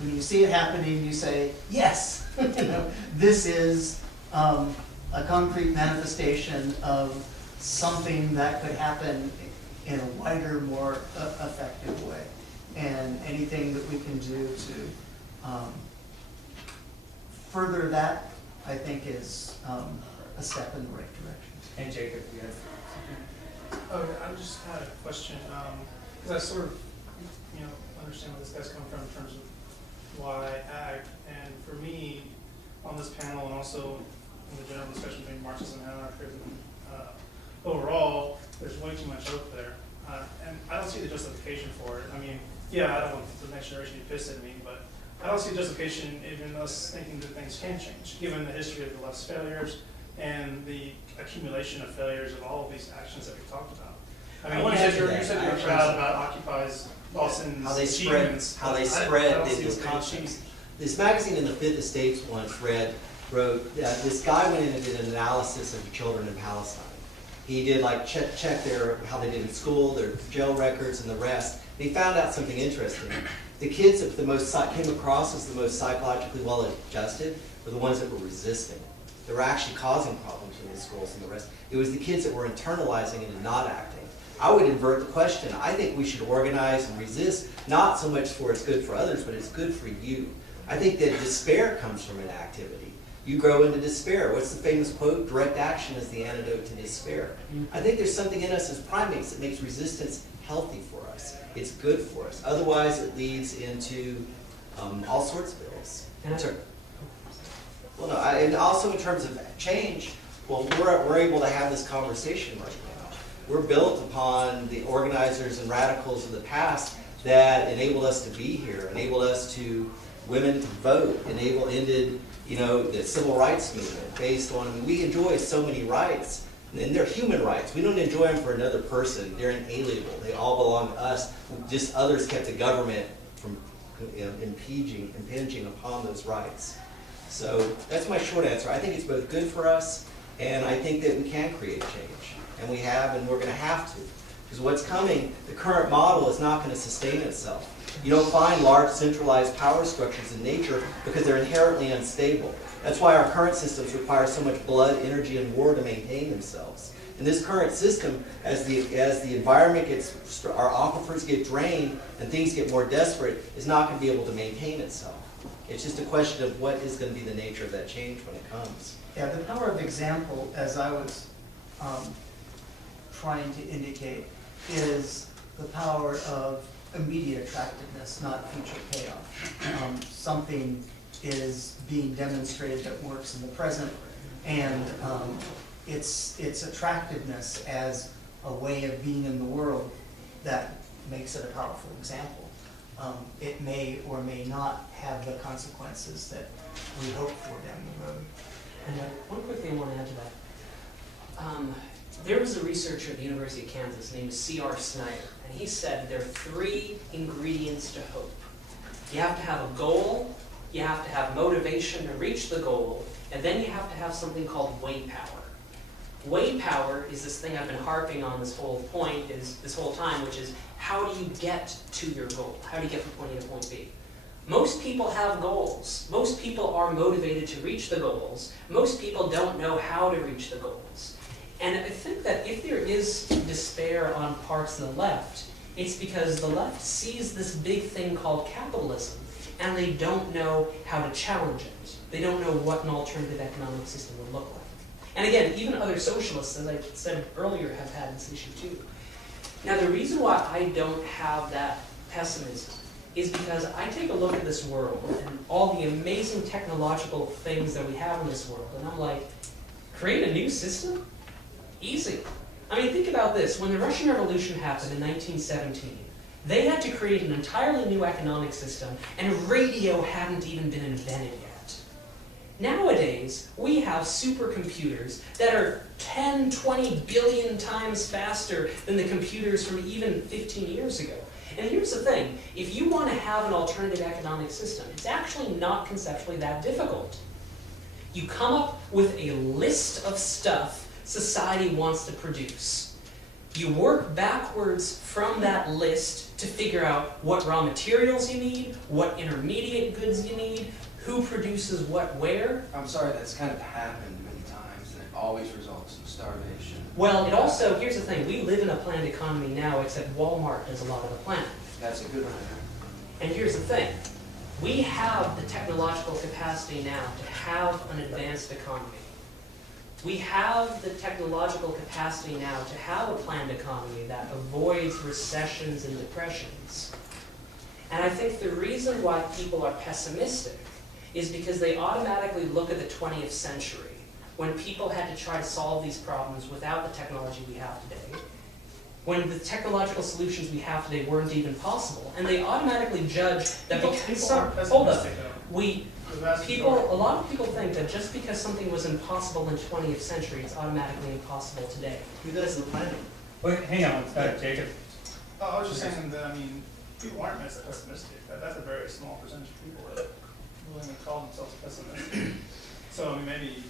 When you see it happening, you say, yes, you know, this is a concrete manifestation of something that could happen in a wider, more effective way. And anything that we can do to further that, I think, is a step in the right direction. And Jacob, you have something? I just had a question, because I sort of, understand where this guy's coming from in terms of why act, and for me, on this panel, and also in the general discussion between Marxism and anarchism, overall, there's way too much hope there, and I don't see the justification for it. I mean, yeah, I don't want the next generation to be pissed at me, but I don't see justification in us thinking that things can change, given the history of the left's failures and the accumulation of failures of all of these actions that we talked about. I mean, you said you were proud about Occupy's Lawson's achievements. How they spread this concept. This magazine in the Fifth Estates once wrote that this guy went in and did an analysis of the children in Palestine. He did like check how they did in school, their jail records, and the rest. And he found out something interesting. The kids that came across as the most psychologically well-adjusted were the ones that were resisting. They were actually causing problems in the schools and the rest. It was the kids that were internalizing it and not acting. I would invert the question. I think we should organize and resist, not so much for it's good for others, but it's good for you. I think that despair comes from inactivity. You grow into despair. What's the famous quote? Direct action is the antidote to despair. I think there's something in us as primates that makes resistance healthy for us. It's good for us. Otherwise, it leads into all sorts of ills. Well, no, and also in terms of change, well, we're able to have this conversation right now. We're built upon the organizers and radicals of the past that enabled us to be here, enabled us to women to vote, ended the civil rights movement based on, we enjoy so many rights, and they're human rights. We don't enjoy them for another person. They're inalienable. They all belong to us. Just others kept the government from impinging upon those rights. So that's my short answer. I think it's both good for us, and I think that we can create change. And we have, and we're going to have to. Because what's coming, the current model is not going to sustain itself. You don't find large centralized power structures in nature because they're inherently unstable. That's why our current systems require so much blood, energy, and war to maintain themselves. In this current system, as the environment gets, our aquifers get drained and things get more desperate, is not going to be able to maintain itself. It's just a question of what is going to be the nature of that change when it comes. Yeah, the power of example, as I was trying to indicate, is the power of immediate attractiveness, not future payoff. Something is being demonstrated that works in the present, and its attractiveness as a way of being in the world that makes it a powerful example. It may or may not have the consequences that we hope for down the road. And one quick thing I want to add to that. There was a researcher at the University of Kansas named C.R. Snyder, and he said there are 3 ingredients to hope. You have to have a goal, you have to have motivation to reach the goal, and then you have to have something called way power. Way power is this thing I've been harping on this whole time, which is how do you get to your goal? How do you get from point A to point B? Most people have goals. Most people are motivated to reach the goals. Most people don't know how to reach the goals. And I think that if there is despair on parts of the left, it's because the left sees this big thing called capitalism, and they don't know how to challenge it. They don't know what an alternative economic system would look like. And again, even other socialists, as I said earlier, have had this issue too. Now, the reason why I don't have that pessimism is because I take a look at this world and all the amazing technological things that we have in this world, and I'm like, create a new system? Easy. I mean, think about this. When the Russian Revolution happened in 1917, they had to create an entirely new economic system, and radio hadn't even been invented yet. Nowadays, we have supercomputers that are 10, 20 billion times faster than the computers from even 15 years ago. And here's the thing. If you want to have an alternative economic system, it's actually not conceptually that difficult. You come up with a list of stuff society wants to produce. You work backwards from that list to figure out what raw materials you need, what intermediate goods you need, who produces what where. I'm sorry, that's kind of happened many times, and it always results in starvation. Well, it also, here's the thing, we live in a planned economy now, except Walmart does a lot of the planning. That's a good one. And here's the thing, we have the technological capacity now to have an advanced economy. We have the technological capacity now to have a planned economy that avoids recessions and depressions. And I think the reason why people are pessimistic is because they automatically look at the 20th century, when people had to try to solve these problems without the technology we have today, when the technological solutions we have today weren't even possible, and they automatically judge that because hold up, a lot of people think that just because something was impossible in the 20th century, it's automatically impossible today. Who does the planning? Wait, hang on, Jacob. Oh, I was just saying that, I mean, people aren't pessimistic. That's a very small percentage of people that willing to call themselves pessimistic. So, I mean, maybe...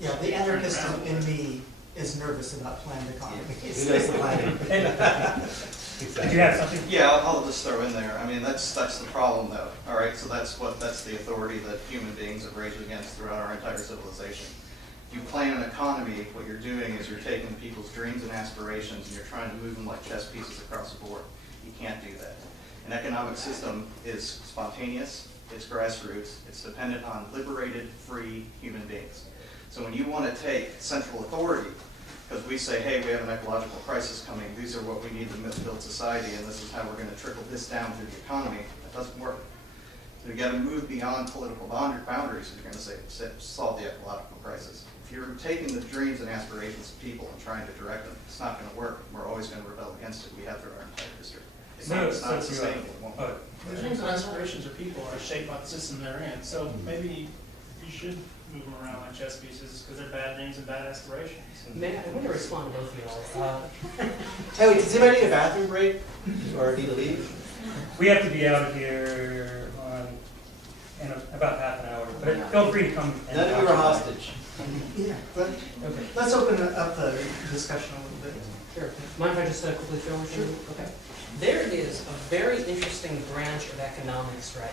Yeah, the anarchist in me is nervous about planned economy. Who does the planning? Did you have something? Yeah, I'll just throw in there. I mean, that's the problem, though. All right, so that's the authority that human beings have raged against throughout our entire civilization. If you plan an economy, what you're doing is you're taking people's dreams and aspirations and you're trying to move them like chess pieces across the board. You can't do that. An economic system is spontaneous, it's grassroots, it's dependent on liberated, free human beings. So when you want to take central authority, because we say, hey, we have an ecological crisis coming, these are what we need to build society, and this is how we're going to trickle this down through the economy, that doesn't work. So you got to move beyond political boundaries if you're going to solve the ecological crisis. If you're taking the dreams and aspirations of people and trying to direct them, it's not going to work. We're always going to rebel against it. We have through our entire history. It's not sustainable. It won't work. The dreams and aspirations of people are shaped by the system they're in. So maybe you should move them around like chess pieces because they're bad dreams and bad aspirations. May I want to respond to both of y'all. Hey, wait, does anybody need a bathroom break? Or need to leave? We have to be out of here in about half an hour, but feel free to come. None of you are hostage. Yeah, but let's open up the discussion a little bit. Sure. Mind if I just quickly throw in? Sure. Okay. There is a very interesting branch of economics, right?